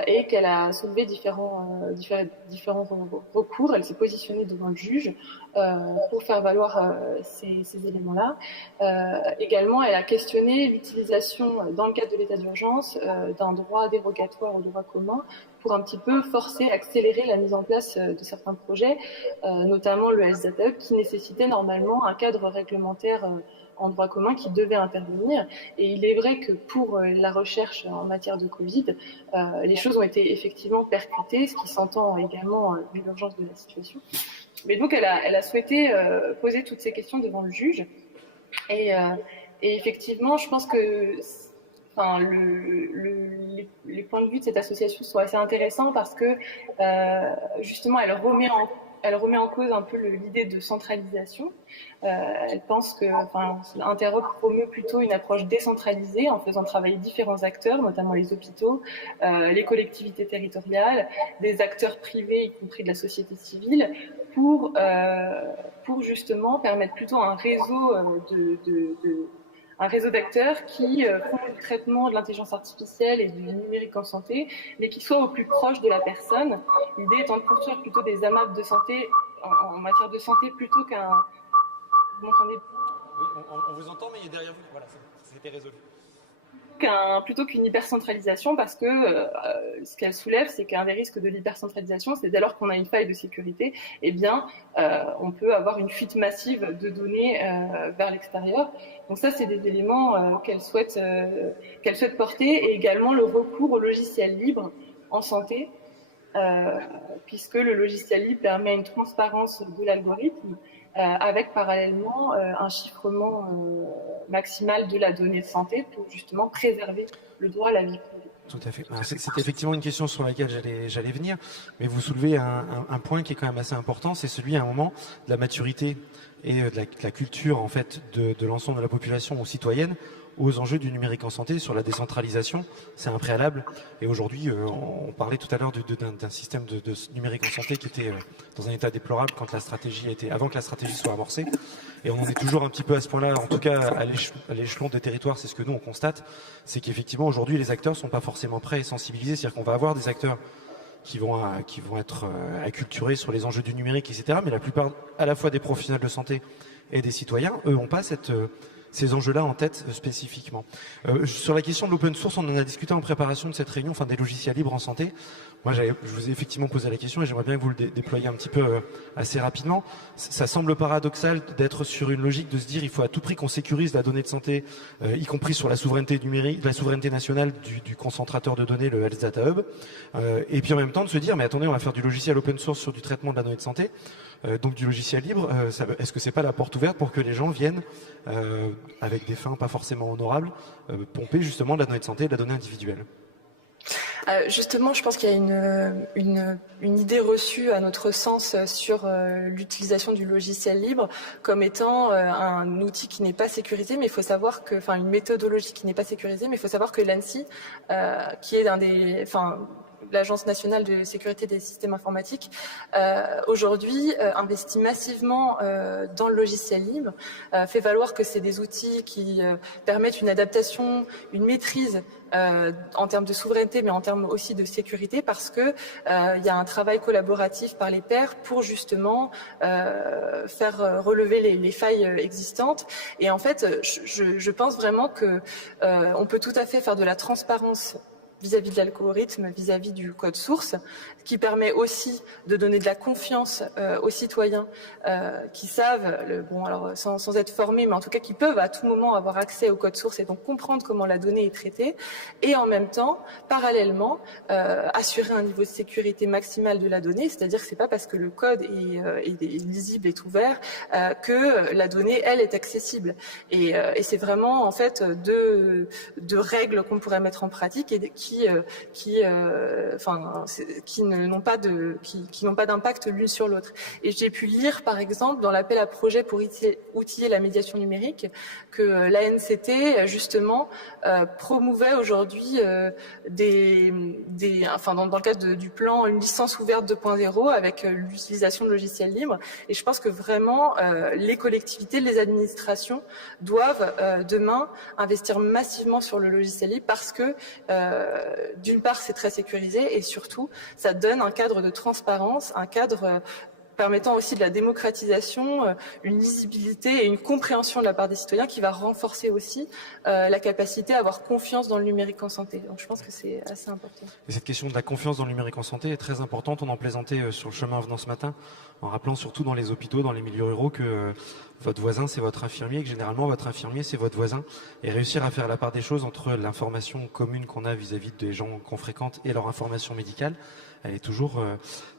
et qu'elle a soulevé différents recours. Elle s'est positionnée devant le juge pour faire valoir ces éléments-là. Également, elle a questionné l'utilisation, dans le cadre de l'état d'urgence, d'un droit dérogatoire au droit commun pour un petit peu forcer, accélérer la mise en place de certains projets, notamment le Health Data Hub, qui nécessitait normalement un cadre réglementaire en droit commun qui devait intervenir. Et il est vrai que pour la recherche en matière de Covid, les choses ont été effectivement percutées, ce qui s'entend également vu l'urgence de la situation. Mais donc, elle a souhaité poser toutes ces questions devant le juge. Et effectivement, je pense que les points de vue de cette association sont assez intéressants parce que justement, elle remet en elle remet en cause un peu l'idée de centralisation. Elle pense que, Interop promeut plutôt une approche décentralisée en faisant travailler différents acteurs, notamment les hôpitaux, les collectivités territoriales, des acteurs privés, y compris de la société civile, pour justement permettre plutôt un réseau un réseau d'acteurs qui font le traitement de l'intelligence artificielle et du numérique en santé, mais qui soient au plus proche de la personne. L'idée étant de construire plutôt des AMAP de santé en matière de santé plutôt qu'un... Vous m'entendez ? Oui, on vous entend, mais derrière vous, voilà, c'était résolu. Plutôt qu'une hypercentralisation, parce que ce qu'elle soulève, c'est qu'un des risques de l'hypercentralisation, c'est dès lors qu'on a une faille de sécurité, eh bien, on peut avoir une fuite massive de données vers l'extérieur. Donc ça, c'est des éléments qu'elle souhaite porter, et également le recours au logiciel libre en santé, puisque le logiciel libre permet une transparence de l'algorithme, avec parallèlement un chiffrement maximal de la donnée de santé pour justement préserver le droit à la vie privée. Tout à fait. C'était effectivement une question sur laquelle j'allais venir, mais vous soulevez un point qui est quand même assez important, c'est celui à un moment de la maturité et de la culture en fait de l'ensemble de la population ou citoyenne aux enjeux du numérique en santé, sur la décentralisation, c'est un préalable. Et aujourd'hui, on parlait tout à l'heure d'un système de numérique en santé qui était dans un état déplorable avant que la stratégie soit amorcée. Et on en est toujours un petit peu à ce point-là, en tout cas à l'échelon des territoires, c'est ce que nous on constate, c'est qu'effectivement aujourd'hui les acteurs sont pas forcément prêts et sensibilisés, c'est-à-dire qu'on va avoir des acteurs qui vont être acculturés sur les enjeux du numérique, etc. Mais la plupart, à la fois des professionnels de santé et des citoyens, eux n'ont pas ces enjeux-là en tête spécifiquement. Sur la question de l'open source, on en a discuté en préparation de cette réunion, des logiciels libres en santé. Moi, je vous ai effectivement posé la question et j'aimerais bien que vous le déployiez un petit peu assez rapidement. Ça semble paradoxal d'être sur une logique de se dire il faut à tout prix qu'on sécurise la donnée de santé, y compris sur la souveraineté numérique, la souveraineté nationale du concentrateur de données, le Health Data Hub, et puis en même temps de se dire mais attendez, on va faire du logiciel open source sur du traitement de la donnée de santé. Donc du logiciel libre, est-ce que c'est pas la porte ouverte pour que les gens viennent, avec des fins pas forcément honorables, pomper justement de la donnée de santé et de la donnée individuelle? Justement, je pense qu'il y a une idée reçue à notre sens sur l'utilisation du logiciel libre comme étant un outil qui n'est pas sécurisé, mais il faut savoir que, une méthodologie qui n'est pas sécurisée, mais il faut savoir que l'ANSSI, qui est l'Agence nationale de sécurité des systèmes informatiques, aujourd'hui investit massivement dans le logiciel libre, fait valoir que c'est des outils qui permettent une adaptation, une maîtrise en termes de souveraineté, mais en termes aussi de sécurité, parce que il y a un travail collaboratif par les pairs pour justement faire relever les failles existantes. Et en fait, je pense vraiment que on peut tout à fait faire de la transparence vis-à-vis de l'algorithme, vis-à-vis du code source, qui permet aussi de donner de la confiance aux citoyens qui savent, sans être formés, mais en tout cas qui peuvent à tout moment avoir accès au code source et donc comprendre comment la donnée est traitée, et en même temps, parallèlement, assurer un niveau de sécurité maximale de la donnée, c'est-à-dire que c'est pas parce que le code est lisible, est ouvert, que la donnée, elle, est accessible. Et c'est vraiment, en fait, deux règles qu'on pourrait mettre en pratique et qui n'ont pas d'impact l'une sur l'autre. Et j'ai pu lire, par exemple, dans l'appel à projet pour outiller la médiation numérique, que l'ANCT, justement, promouvait aujourd'hui dans le cadre du plan une licence ouverte 2.0 avec l'utilisation de logiciels libres. Et je pense que vraiment, les collectivités, les administrations doivent demain investir massivement sur le logiciel libre parce que d'une part, c'est très sécurisé et surtout, ça donne un cadre de transparence, un cadre permettant aussi de la démocratisation, une lisibilité et une compréhension de la part des citoyens qui va renforcer aussi la capacité à avoir confiance dans le numérique en santé. Donc je pense que c'est assez important. Et cette question de la confiance dans le numérique en santé est très importante. On en plaisantait sur le chemin en venant ce matin, en rappelant surtout dans les hôpitaux, dans les milieux ruraux, que votre voisin c'est votre infirmier, que généralement votre infirmier c'est votre voisin, et réussir à faire la part des choses entre l'information commune qu'on a vis-à-vis des gens qu'on fréquente et leur information médicale, elle est toujours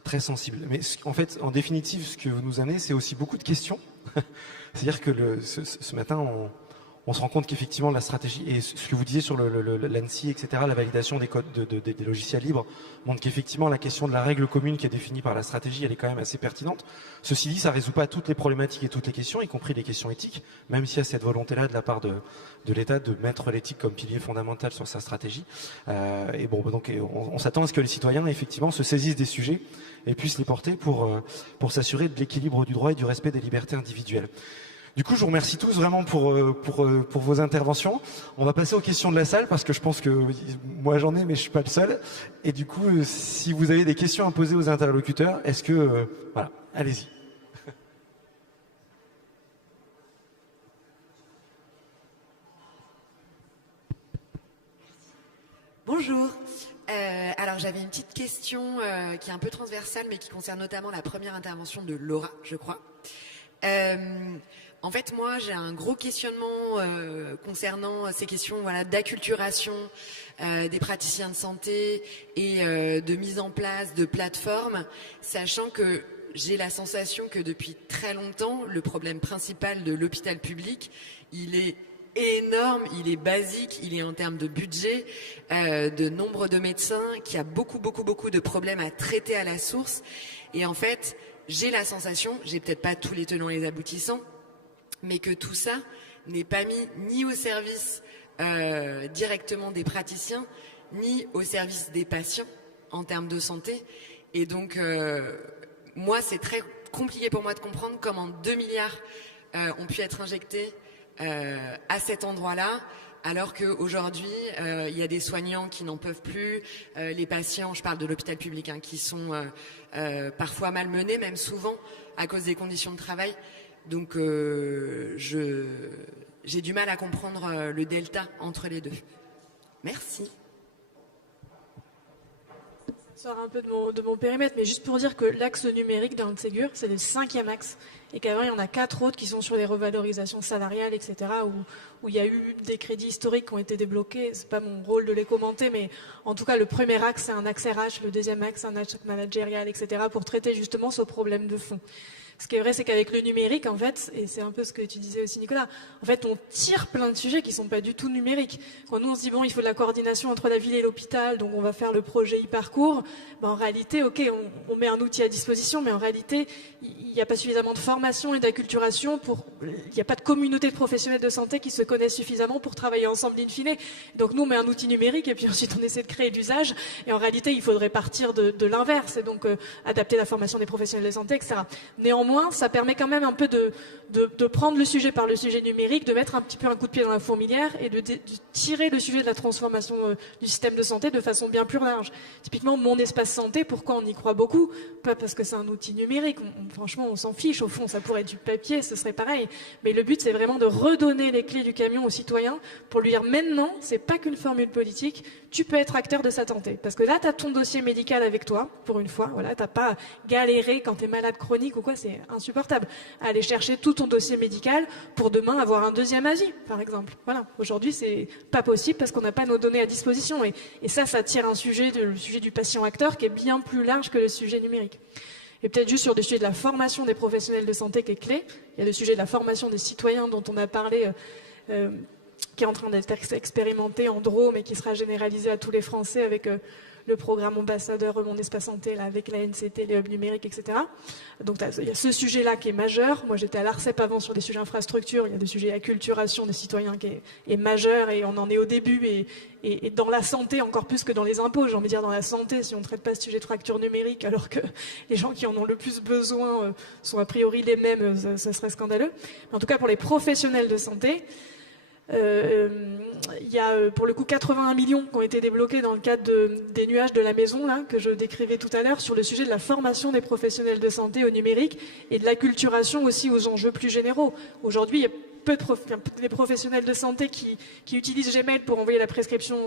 très sensible. Mais en fait, en définitive, ce que vous nous amenez, c'est aussi beaucoup de questions. C'est-à-dire que ce matin, on se rend compte qu'effectivement la stratégie, et ce que vous disiez sur l'ANSSI, etc., la validation des codes des logiciels libres, montre qu'effectivement la question de la règle commune qui est définie par la stratégie, elle est quand même assez pertinente. Ceci dit, ça ne résout pas toutes les problématiques et toutes les questions, y compris les questions éthiques, même s'il y a cette volonté-là de la part de l'État de mettre l'éthique comme pilier fondamental sur sa stratégie. Et bon, donc on s'attend à ce que les citoyens, effectivement, se saisissent des sujets et puissent les porter pour s'assurer de l'équilibre du droit et du respect des libertés individuelles. Du coup, je vous remercie tous vraiment pour vos interventions. On va passer aux questions de la salle parce que je pense que moi j'en ai, mais je suis pas le seul. Et du coup, si vous avez des questions à poser aux interlocuteurs, est-ce que voilà, allez-y. Bonjour. Alors j'avais une petite question qui est un peu transversale, mais qui concerne notamment la première intervention de Laura, je crois. En fait, moi, j'ai un gros questionnement concernant ces questions d'acculturation des praticiens de santé et de mise en place de plateformes, sachant que j'ai la sensation que depuis très longtemps, le problème principal de l'hôpital public, il est énorme, il est basique, il est en termes de budget, de nombre de médecins, qui a beaucoup de problèmes à traiter à la source. Et en fait, j'ai la sensation, j'ai peut-être pas tous les tenants et les aboutissants, mais que tout ça n'est pas mis ni au service directement des praticiens, ni au service des patients en termes de santé. Et donc, moi, c'est très compliqué pour moi de comprendre comment 2 milliards ont pu être injectés à cet endroit-là, alors qu'aujourd'hui, il y a des soignants qui n'en peuvent plus, les patients, je parle de l'hôpital public, qui sont parfois malmenés, même souvent, à cause des conditions de travail. Donc, j'ai du mal à comprendre le delta entre les deux. Merci. Ça sort un peu de mon périmètre, mais juste pour dire que l'axe numérique dans le Ségur, c'est le 5e axe, et qu'avant, il y en a 4 autres qui sont sur les revalorisations salariales, etc., où il y a eu des crédits historiques qui ont été débloqués. C'est pas mon rôle de les commenter, mais en tout cas, le premier axe, c'est un axe RH, le deuxième axe, c'est un axe managérial, etc., pour traiter justement ce problème de fond. Ce qui est vrai, c'est qu'avec le numérique, en fait, et c'est un peu ce que tu disais aussi, Nicolas, en fait, on tire plein de sujets qui sont pas du tout numériques. Quand nous, on se dit, bon, il faut de la coordination entre la ville et l'hôpital, donc on va faire le projet e-parcours, en réalité, ok, on met un outil à disposition, mais en réalité, il n'y a pas suffisamment de formation et d'acculturation il n'y a pas de communauté de professionnels de santé qui se connaissent suffisamment pour travailler ensemble in fine. Donc nous, on met un outil numérique et puis ensuite on essaie de créer l'usage. Et en réalité, il faudrait partir de l'inverse et donc adapter la formation des professionnels de santé, etc. Néanmoins, ça permet quand même un peu de prendre le sujet par le sujet numérique, de mettre un petit peu un coup de pied dans la fourmilière et de tirer le sujet de la transformation du système de santé de façon bien plus large. Typiquement, mon espace santé, pourquoi on y croit beaucoup? Pas parce que c'est un outil numérique. Franchement, on s'en fiche. Au fond, ça pourrait être du papier, ce serait pareil. Mais le but, c'est vraiment de redonner les clés du camion aux citoyens pour lui dire maintenant, c'est pas qu'une formule politique, tu peux être acteur de sa santé. Parce que là, tu as ton dossier médical avec toi, pour une fois. Voilà, t'as pas galéré quand tu es malade chronique ou quoi, c'est insupportable. Aller chercher tout ton dossier médical pour demain avoir un deuxième avis, par exemple. Voilà. Aujourd'hui, c'est pas possible parce qu'on n'a pas nos données à disposition. Et ça tire le sujet du patient acteur qui est bien plus large que le sujet numérique. Et peut-être juste sur le sujet de la formation des professionnels de santé qui est clé. Il y a le sujet de la formation des citoyens dont on a parlé, qui est en train d'être expérimenté en Drôme et qui sera généralisé à tous les Français avec le programme ambassadeur Mon Espace Santé, là, avec la NCT, les hubs numériques, etc. Donc il y a ce sujet-là qui est majeur. Moi j'étais à l'ARCEP avant sur des sujets infrastructures, il y a des sujets acculturation des citoyens qui est majeur et on en est au début et dans la santé encore plus que dans les impôts, j'ai envie de dire dans la santé, si on ne traite pas ce sujet de fracture numérique alors que les gens qui en ont le plus besoin sont a priori les mêmes, ça serait scandaleux. Mais en tout cas pour les professionnels de santé, il y a pour le coup 81 millions qui ont été débloqués dans le cadre des nuages de la maison là, que je décrivais tout à l'heure sur le sujet de la formation des professionnels de santé au numérique et de l'acculturation aussi aux enjeux plus généraux. Aujourd'hui, il y a peu de professionnels de santé qui utilisent Gmail pour envoyer la prescription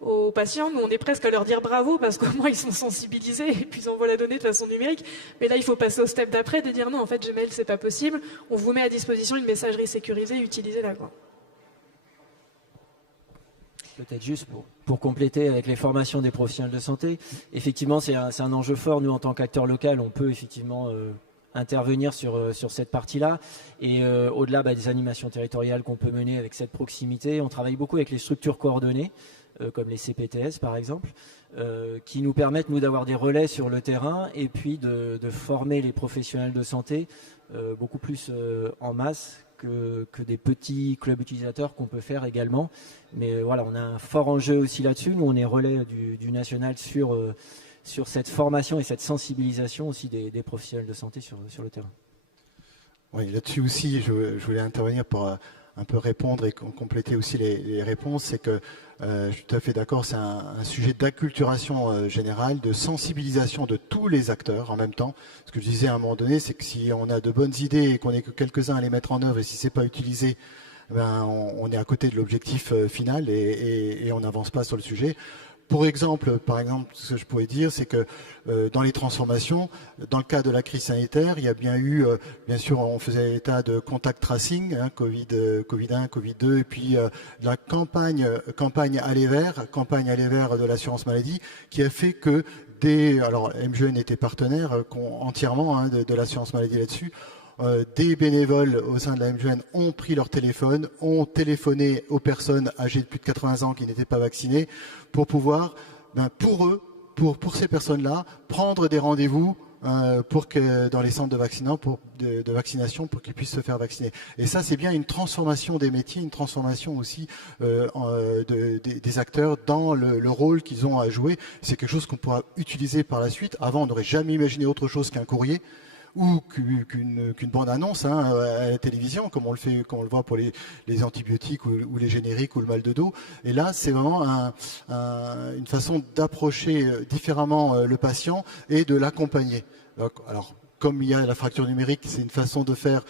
aux patients. Nous, on est presque à leur dire bravo parce qu'au moins ils sont sensibilisés et puis ils envoient la donnée de façon numérique. Mais là, il faut passer au step d'après de dire non, en fait, Gmail, c'est pas possible. On vous met à disposition une messagerie sécurisée, utilisez-la, quoi. Peut-être juste pour compléter avec les formations des professionnels de santé, effectivement c'est un enjeu fort. Nous en tant qu'acteur local, on peut effectivement intervenir sur cette partie-là. Et au-delà des animations territoriales qu'on peut mener avec cette proximité, on travaille beaucoup avec les structures coordonnées, comme les CPTS par exemple, qui nous permettent, nous, d'avoir des relais sur le terrain et puis de former les professionnels de santé beaucoup plus en masse que des petits clubs utilisateurs qu'on peut faire également. Mais voilà, on a un fort enjeu aussi là-dessus. Nous, on est relais du national sur cette formation et cette sensibilisation aussi des professionnels de santé sur le terrain. Oui, là-dessus aussi, je voulais intervenir pour un peu répondre et compléter aussi les réponses. C'est que je suis tout à fait d'accord, c'est un sujet d'acculturation générale, de sensibilisation de tous les acteurs en même temps. Ce que je disais à un moment donné, c'est que si on a de bonnes idées et qu'on n'est que quelques-uns à les mettre en œuvre, et si c'est pas utilisé, on est à côté de l'objectif final et on n'avance pas sur le sujet. Par exemple, ce que je pourrais dire, c'est que dans les transformations, dans le cas de la crise sanitaire, il y a bien eu, bien sûr, on faisait l'état de contact tracing, Covid-1, Covid-2, et puis la campagne Aller Vert de l'assurance maladie, qui a fait que alors MGN était partenaire entièrement de l'assurance maladie là-dessus. Des bénévoles au sein de la MGN ont pris leur téléphone, ont téléphoné aux personnes âgées de plus de 80 ans qui n'étaient pas vaccinées pour pouvoir, pour ces personnes-là, prendre des rendez-vous pour que dans les centres de vaccination pour qu'ils puissent se faire vacciner. Et ça, c'est bien une transformation des métiers, une transformation aussi des acteurs dans le rôle qu'ils ont à jouer. C'est quelque chose qu'on pourra utiliser par la suite. Avant, on n'aurait jamais imaginé autre chose qu'un courrier ou qu'une bande-annonce à la télévision, comme on le voit pour les antibiotiques ou les génériques ou le mal de dos. Et là, c'est vraiment une façon d'approcher différemment le patient et de l'accompagner. Alors, comme il y a la fracture numérique, c'est une façon de faire,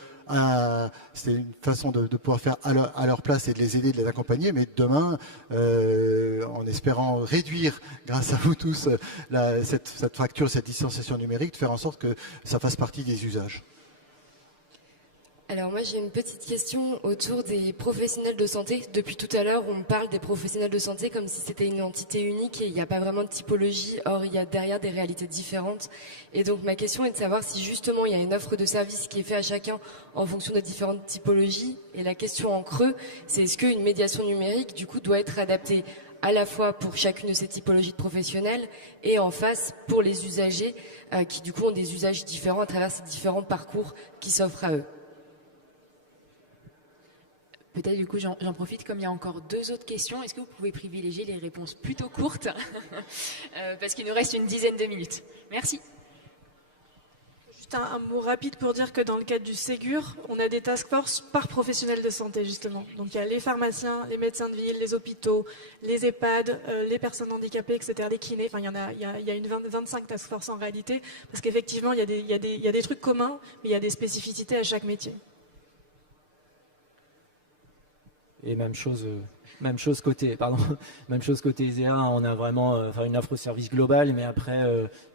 c'est une façon de pouvoir faire à leur place et de les aider, de les accompagner. Mais demain, en espérant réduire, grâce à vous tous, cette fracture, cette distanciation numérique, de faire en sorte que ça fasse partie des usages. Alors moi j'ai une petite question autour des professionnels de santé. Depuis tout à l'heure on parle des professionnels de santé comme si c'était une entité unique et il n'y a pas vraiment de typologie. Or il y a derrière des réalités différentes. Et donc ma question est de savoir si justement il y a une offre de service qui est faite à chacun en fonction de différentes typologies. Et la question en creux, c'est est-ce qu'une médiation numérique du coup doit être adaptée à la fois pour chacune de ces typologies de professionnels et en face pour les usagers qui du coup ont des usages différents à travers ces différents parcours qui s'offrent à eux. Peut-être du coup j'en profite, comme il y a encore 2 autres questions, est-ce que vous pouvez privilégier les réponses plutôt courtes parce qu'il nous reste une dizaine de minutes. Merci. Juste un mot rapide pour dire que dans le cadre du Ségur, on a des task force par professionnel de santé justement. Donc il y a les pharmaciens, les médecins de ville, les hôpitaux, les EHPAD, les personnes handicapées, etc., les kinés. Enfin il y a une 25 task force en réalité, parce qu'effectivement il y a des trucs communs, mais il y a des spécificités à chaque métier. Et même chose côté ESEA, on a vraiment une offre de service globale, mais après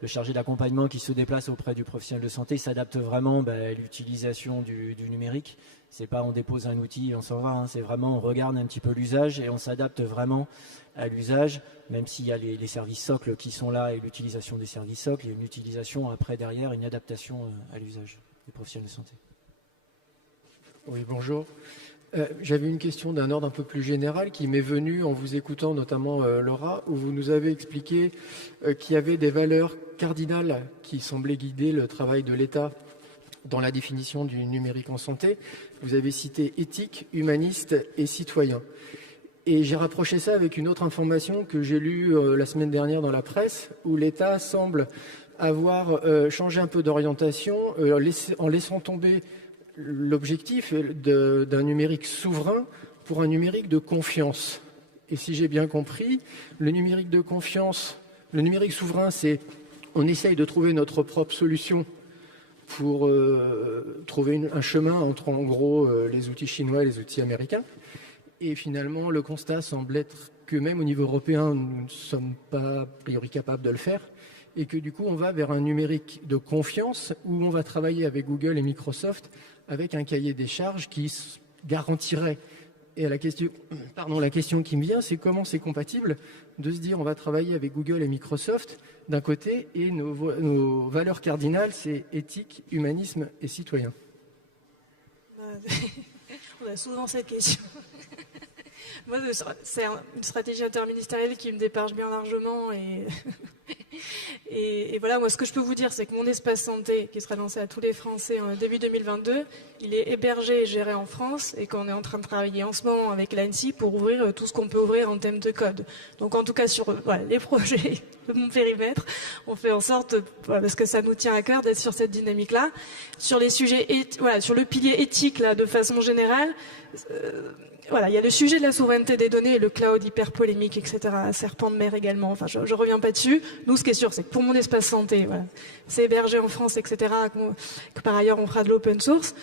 le chargé d'accompagnement qui se déplace auprès du professionnel de santé s'adapte vraiment à l'utilisation du numérique. C'est pas on dépose un outil et on s'en va, c'est vraiment on regarde un petit peu l'usage et on s'adapte vraiment à l'usage, même s'il y a les services socles qui sont là et l'utilisation des services socles, il y a une utilisation après derrière, une adaptation à l'usage des professionnels de santé. Oui, bonjour. J'avais une question d'un ordre un peu plus général qui m'est venue en vous écoutant, notamment Laura, où vous nous avez expliqué qu'il y avait des valeurs cardinales qui semblaient guider le travail de l'État dans la définition du numérique en santé. Vous avez cité éthique, humaniste et citoyen. Et j'ai rapproché ça avec une autre information que j'ai lue la semaine dernière dans la presse, où l'État semble avoir changé un peu d'orientation en laissant tomber l'objectif d'un numérique souverain pour un numérique de confiance. Et si j'ai bien compris, le numérique de confiance, le numérique souverain, c'est on essaye de trouver notre propre solution pour trouver un chemin entre en gros les outils chinois et les outils américains. Et finalement, le constat semble être que même au niveau européen, nous ne sommes pas a priori capables de le faire. Et que du coup, on va vers un numérique de confiance où on va travailler avec Google et Microsoft avec un cahier des charges qui garantirait Et la question qui me vient, c'est comment c'est compatible de se dire on va travailler avec Google et Microsoft d'un côté et nos valeurs cardinales, c'est éthique, humanisme et citoyen. On a souvent cette question. Moi, c'est une stratégie interministérielle qui me déparge bien largement. Et voilà, moi, ce que je peux vous dire, c'est que mon espace santé, qui sera lancé à tous les Français en début 2022, il est hébergé et géré en France et qu'on est en train de travailler en ce moment avec l'ANSSI pour ouvrir tout ce qu'on peut ouvrir en termes de code. Donc, en tout cas, sur les projets de mon périmètre, on fait en sorte, parce que ça nous tient à cœur, d'être sur cette dynamique-là. Sur les sujets, sur le pilier éthique, là, de façon générale, il y a le sujet de la souveraineté des données et le cloud hyper polémique, etc. Serpent de mer également. Enfin, je reviens pas dessus. Nous, ce qui est sûr, c'est que pour mon espace santé, c'est hébergé en France, etc. Que par ailleurs, on fera de l'open source.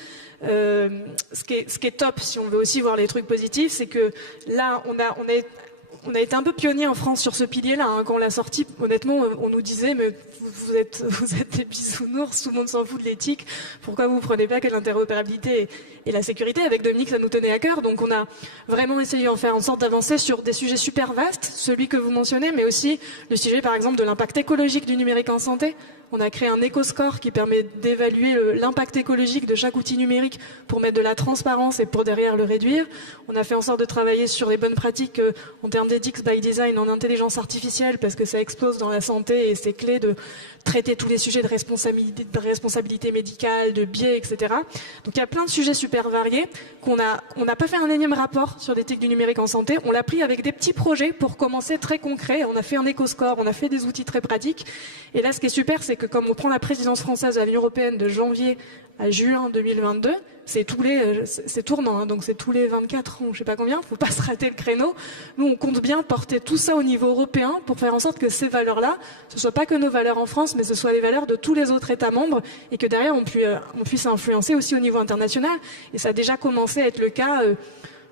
Ce qui est top, si on veut aussi voir les trucs positifs, c'est que là, on a été un peu pionnier en France sur ce pilier-là. Quand on l'a sorti, honnêtement, on nous disait, mais vous êtes des bisounours, tout le monde s'en fout de l'éthique. Pourquoi vous ne prenez pas que l'interopérabilité et la sécurité? Avec Dominique, ça nous tenait à cœur. Donc on a vraiment essayé d'en faire en sorte d'avancer sur des sujets super vastes, celui que vous mentionnez, mais aussi le sujet, par exemple, de l'impact écologique du numérique en santé. On a créé un éco-score qui permet d'évaluer l'impact écologique de chaque outil numérique pour mettre de la transparence et pour derrière le réduire. On a fait en sorte de travailler sur les bonnes pratiques en termes d'éthics by design en intelligence artificielle parce que ça explose dans la santé et c'est clé de traiter tous les sujets de responsabilité médicale, de biais, etc. Donc il y a plein de sujets super variés on n'a pas fait un énième rapport sur l'éthique du numérique en santé. On l'a pris avec des petits projets pour commencer très concret. On a fait un éco-score, on a fait des outils très pratiques. Et là, ce qui est super, c'est que comme on prend la présidence française de l'Union européenne de janvier à juin 2022, c'est tournant, donc c'est tous les 24 ans, je sais pas combien, faut pas se rater le créneau. Nous, on compte bien porter tout ça au niveau européen pour faire en sorte que ces valeurs-là, ce soit pas que nos valeurs en France, mais ce soit les valeurs de tous les autres États membres et que derrière, on puisse influencer aussi au niveau international. Et ça a déjà commencé à être le cas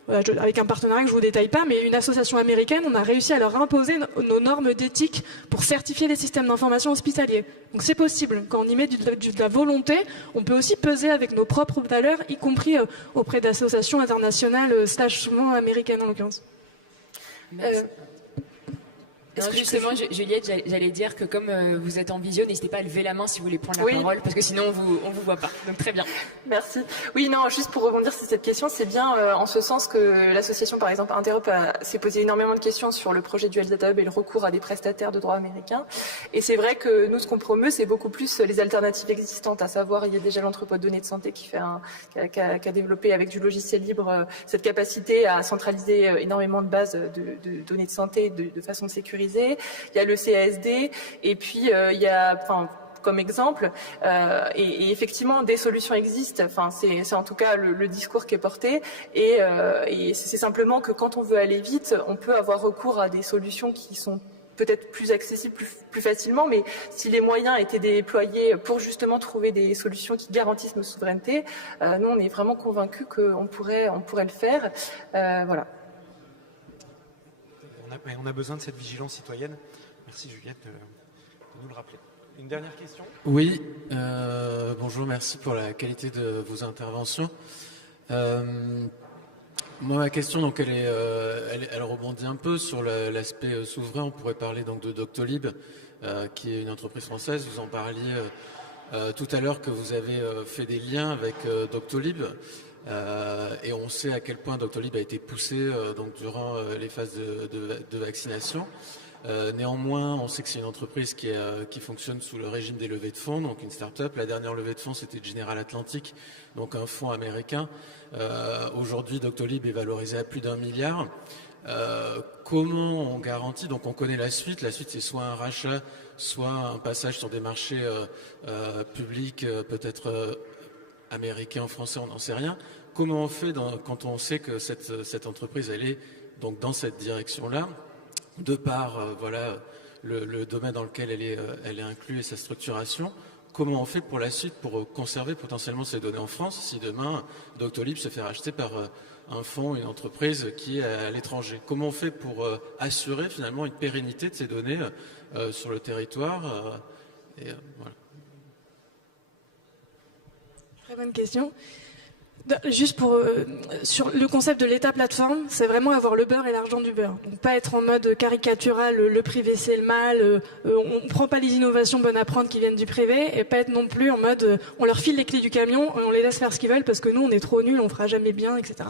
avec un partenariat que je vous détaille pas, mais une association américaine, on a réussi à leur imposer nos normes d'éthique pour certifier les systèmes d'information hospitaliers. Donc c'est possible. Quand on y met de la volonté, on peut aussi peser avec nos propres valeurs, y compris auprès d'associations internationales, souvent américaines en l'occurrence. Non, justement, Juliette, j'allais dire que comme vous êtes en visio, n'hésitez pas à lever la main si vous voulez prendre la parole, parce que sinon on vous voit pas. Donc très bien. Merci. Oui, non, juste pour rebondir sur cette question, c'est bien en ce sens que l'association, par exemple, Interop s'est posé énormément de questions sur le projet du Health Data Hub et le recours à des prestataires de droit américains. Et c'est vrai que nous, ce qu'on promeut, c'est beaucoup plus les alternatives existantes, à savoir, il y a déjà l'entrepôt de données de santé qui a développé avec du logiciel libre cette capacité à centraliser énormément de bases de données de santé de façon sécurisée. Il y a le CASD et puis il y a, comme exemple, et effectivement des solutions existent. Enfin, c'est en tout cas le discours qui est porté et c'est simplement que quand on veut aller vite, on peut avoir recours à des solutions qui sont peut-être plus accessibles plus facilement, mais si les moyens étaient déployés pour justement trouver des solutions qui garantissent nos souverainetés, nous on est vraiment convaincus qu'on pourrait le faire. Voilà. On a besoin de cette vigilance citoyenne. Merci Juliette de nous le rappeler. Une dernière question ? Oui, bonjour, merci pour la qualité de vos interventions. Moi, ma question, donc, elle rebondit un peu sur l'aspect souverain. On pourrait parler donc de Doctolib, qui est une entreprise française. Vous en parliez tout à l'heure que vous avez fait des liens avec Doctolib. Et on sait à quel point Doctolib a été poussé donc durant les phases de vaccination. Néanmoins, on sait que c'est une entreprise qui fonctionne sous le régime des levées de fonds, donc une start-up. La dernière levée de fonds, c'était General Atlantic, donc un fonds américain. Aujourd'hui, Doctolib est valorisé à plus d'1 milliard. Comment on garantit, donc on connaît la suite c'est soit un rachat, soit un passage sur des marchés publics, peut-être américains, français, on n'en sait rien. Comment on fait quand on sait que cette entreprise, elle est donc dans cette direction-là, de par le domaine dans lequel elle est inclue et sa structuration? Comment on fait pour la suite pour conserver potentiellement ces données en France si demain Doctolib se fait racheter par un fonds, une entreprise qui est à l'étranger? Comment on fait pour assurer finalement une pérennité de ces données sur le territoire Très bonne question. Juste pour sur le concept de l'État plateforme, c'est vraiment avoir le beurre et l'argent du beurre. Donc pas être en mode caricatural, le privé c'est le mal, on prend pas les innovations bonnes à prendre qui viennent du privé, et pas être non plus en mode on leur file les clés du camion et on les laisse faire ce qu'ils veulent parce que nous on est trop nuls, on fera jamais bien, etc.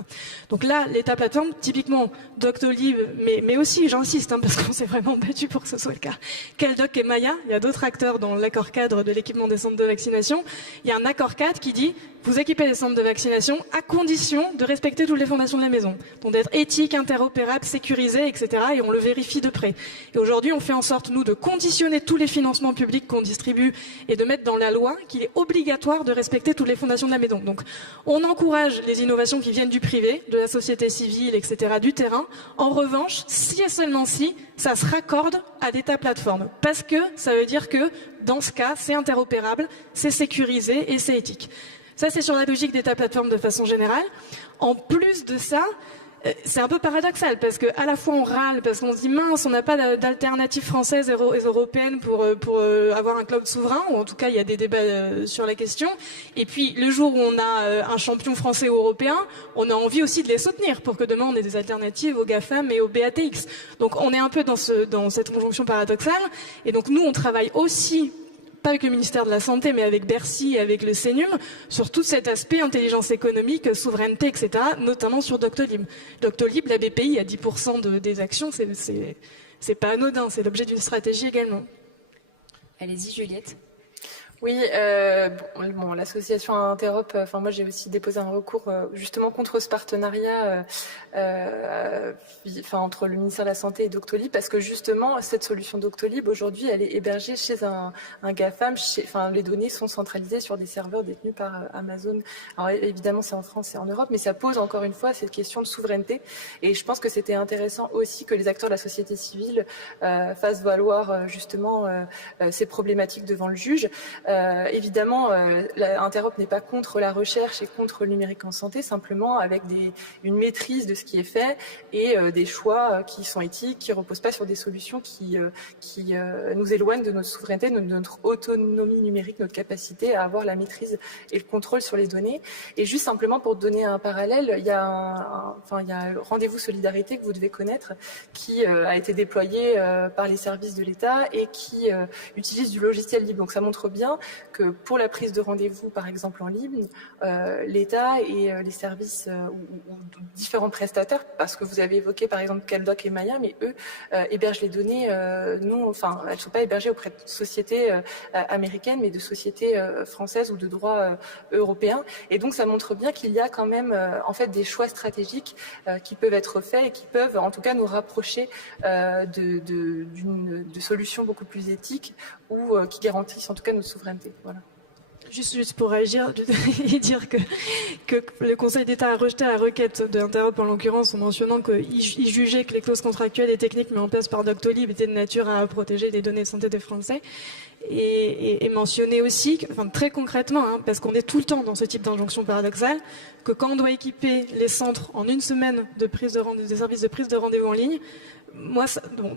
Donc là, l'État plateforme, typiquement Doctolib, mais aussi, j'insiste, parce qu'on s'est vraiment battu pour que ce soit le cas, Keldoc et Maya, il y a d'autres acteurs dans l'accord cadre de l'équipement des centres de vaccination. Il y a un accord cadre qui dit vous équipez les centres de vaccination à condition de respecter toutes les fondations de la maison, donc d'être éthique, interopérable, sécurisé, etc. Et on le vérifie de près. Et aujourd'hui, on fait en sorte, nous, de conditionner tous les financements publics qu'on distribue et de mettre dans la loi qu'il est obligatoire de respecter toutes les fondations de la maison. Donc, on encourage les innovations qui viennent du privé, de la société civile, etc., du terrain. En revanche, si et seulement si, ça se raccorde à l'État plateforme. Parce que ça veut dire que, dans ce cas, c'est interopérable, c'est sécurisé et c'est éthique. Ça, c'est sur la logique d'État plateforme de façon générale. En plus de ça, c'est un peu paradoxal parce que à la fois on râle parce qu'on se dit mince, on n'a pas d'alternative française et européenne pour avoir un cloud souverain, ou en tout cas il y a des débats sur la question. Et puis le jour où on a un champion français ou européen, on a envie aussi de les soutenir pour que demain on ait des alternatives aux GAFAM et aux BATX. Donc on est un peu dans cette conjonction paradoxale. Et donc nous on travaille aussi, pas avec le ministère de la Santé, mais avec Bercy et avec le CNUM, sur tout cet aspect intelligence économique, souveraineté, etc., notamment sur Doctolib. Doctolib, la BPI a 10% des actions, c'est pas anodin, c'est l'objet d'une stratégie également. Allez-y, Juliette. Oui, l'association Interop, moi j'ai aussi déposé un recours justement contre ce partenariat entre le ministère de la Santé et Doctolib, parce que justement cette solution Doctolib aujourd'hui elle est hébergée chez un GAFAM, les données sont centralisées sur des serveurs détenus par Amazon. Alors évidemment c'est en France et en Europe, mais ça pose encore une fois cette question de souveraineté, et je pense que c'était intéressant aussi que les acteurs de la société civile fassent valoir justement ces problématiques devant le juge. Évidemment, Interop n'est pas contre la recherche et contre le numérique en santé, simplement avec une maîtrise de ce qui est fait et des choix qui sont éthiques, qui ne reposent pas sur des solutions qui nous éloignent de notre souveraineté, de notre autonomie numérique, notre capacité à avoir la maîtrise et le contrôle sur les données. Et juste simplement pour donner un parallèle, il y a un rendez-vous solidarité que vous devez connaître, qui a été déployé par les services de l'État et qui utilise du logiciel libre. Donc ça montre bien que pour la prise de rendez-vous, par exemple en ligne, l'État et les services ou différents prestataires, parce que vous avez évoqué par exemple Keldoc et Maya, mais eux hébergent les données, elles ne sont pas hébergées auprès de sociétés américaines, mais de sociétés françaises ou de droit européen. Et donc ça montre bien qu'il y a quand même en fait des choix stratégiques qui peuvent être faits et qui peuvent en tout cas nous rapprocher de solutions beaucoup plus éthiques ou qui garantissent en tout cas notre souveraineté. Voilà. Juste pour réagir et dire que le Conseil d'État a rejeté la requête d'Interop en l'occurrence en mentionnant qu'il jugeait que les clauses contractuelles et techniques mises en place par Doctolib étaient de nature à protéger les données de santé des Français, et mentionner aussi, très concrètement, parce qu'on est tout le temps dans ce type d'injonction paradoxale, que quand on doit équiper les centres en une semaine des services de prise de rendez-vous en ligne,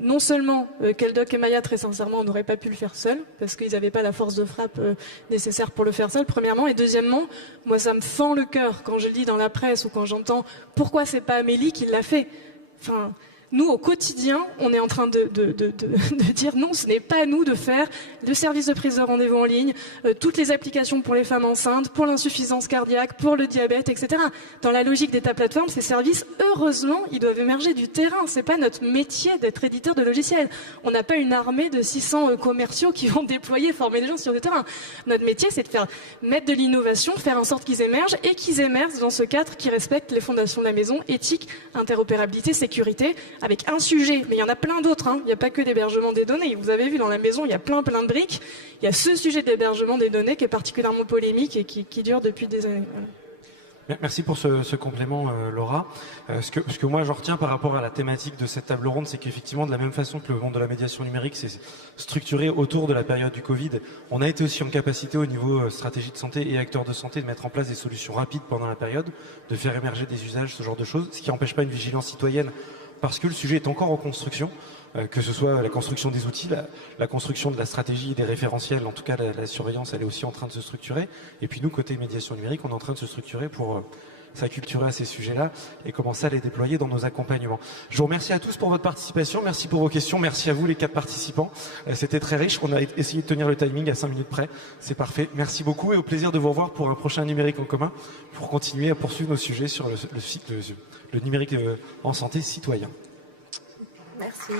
non seulement Keldoc et Maya, très sincèrement, on n'aurait pas pu le faire seul, parce qu'ils n'avaient pas la force de frappe nécessaire pour le faire seul, premièrement, et deuxièmement, moi ça me fend le cœur quand je lis dans la presse ou quand j'entends pourquoi c'est pas Amélie qui l'a fait. Nous, au quotidien, on est en train de dire non, ce n'est pas à nous de faire le service de prise de rendez-vous en ligne, toutes les applications pour les femmes enceintes, pour l'insuffisance cardiaque, pour le diabète, etc. Dans la logique d'État plateforme, ces services, heureusement, ils doivent émerger du terrain. C'est pas notre métier d'être éditeur de logiciels. On n'a pas une armée de 600 commerciaux qui vont déployer, former les gens sur le terrain. Notre métier, c'est de mettre de l'innovation, faire en sorte qu'ils émergent et qu'ils émergent dans ce cadre qui respecte les fondations de la maison, éthique, interopérabilité, sécurité, avec un sujet, mais il y en a plein d'autres, il n'y a pas que l'hébergement des données. Vous avez vu dans la maison, il y a plein de briques. Il y a ce sujet de l'hébergement des données qui est particulièrement polémique et qui dure depuis des années. Voilà. Merci pour ce complément, Laura. Ce que moi je retiens par rapport à la thématique de cette table ronde, c'est qu'effectivement, de la même façon que le monde de la médiation numérique s'est structuré autour de la période du Covid, on a été aussi en capacité au niveau stratégie de santé et acteurs de santé de mettre en place des solutions rapides pendant la période, de faire émerger des usages, ce genre de choses, ce qui n'empêche pas une vigilance citoyenne parce que le sujet est encore en construction, que ce soit la construction des outils, la construction de la stratégie et des référentiels, en tout cas la surveillance, elle est aussi en train de se structurer. Et puis nous, côté médiation numérique, on est en train de se structurer pour s'acculturer à ces sujets-là et commencer à les déployer dans nos accompagnements. Je vous remercie à tous pour votre participation, merci pour vos questions, merci à vous les 4 participants. C'était très riche, on a essayé de tenir le timing à 5 minutes près, c'est parfait. Merci beaucoup et au plaisir de vous revoir pour un prochain numérique en commun pour continuer à poursuivre nos sujets sur le numérique en santé citoyen. Merci.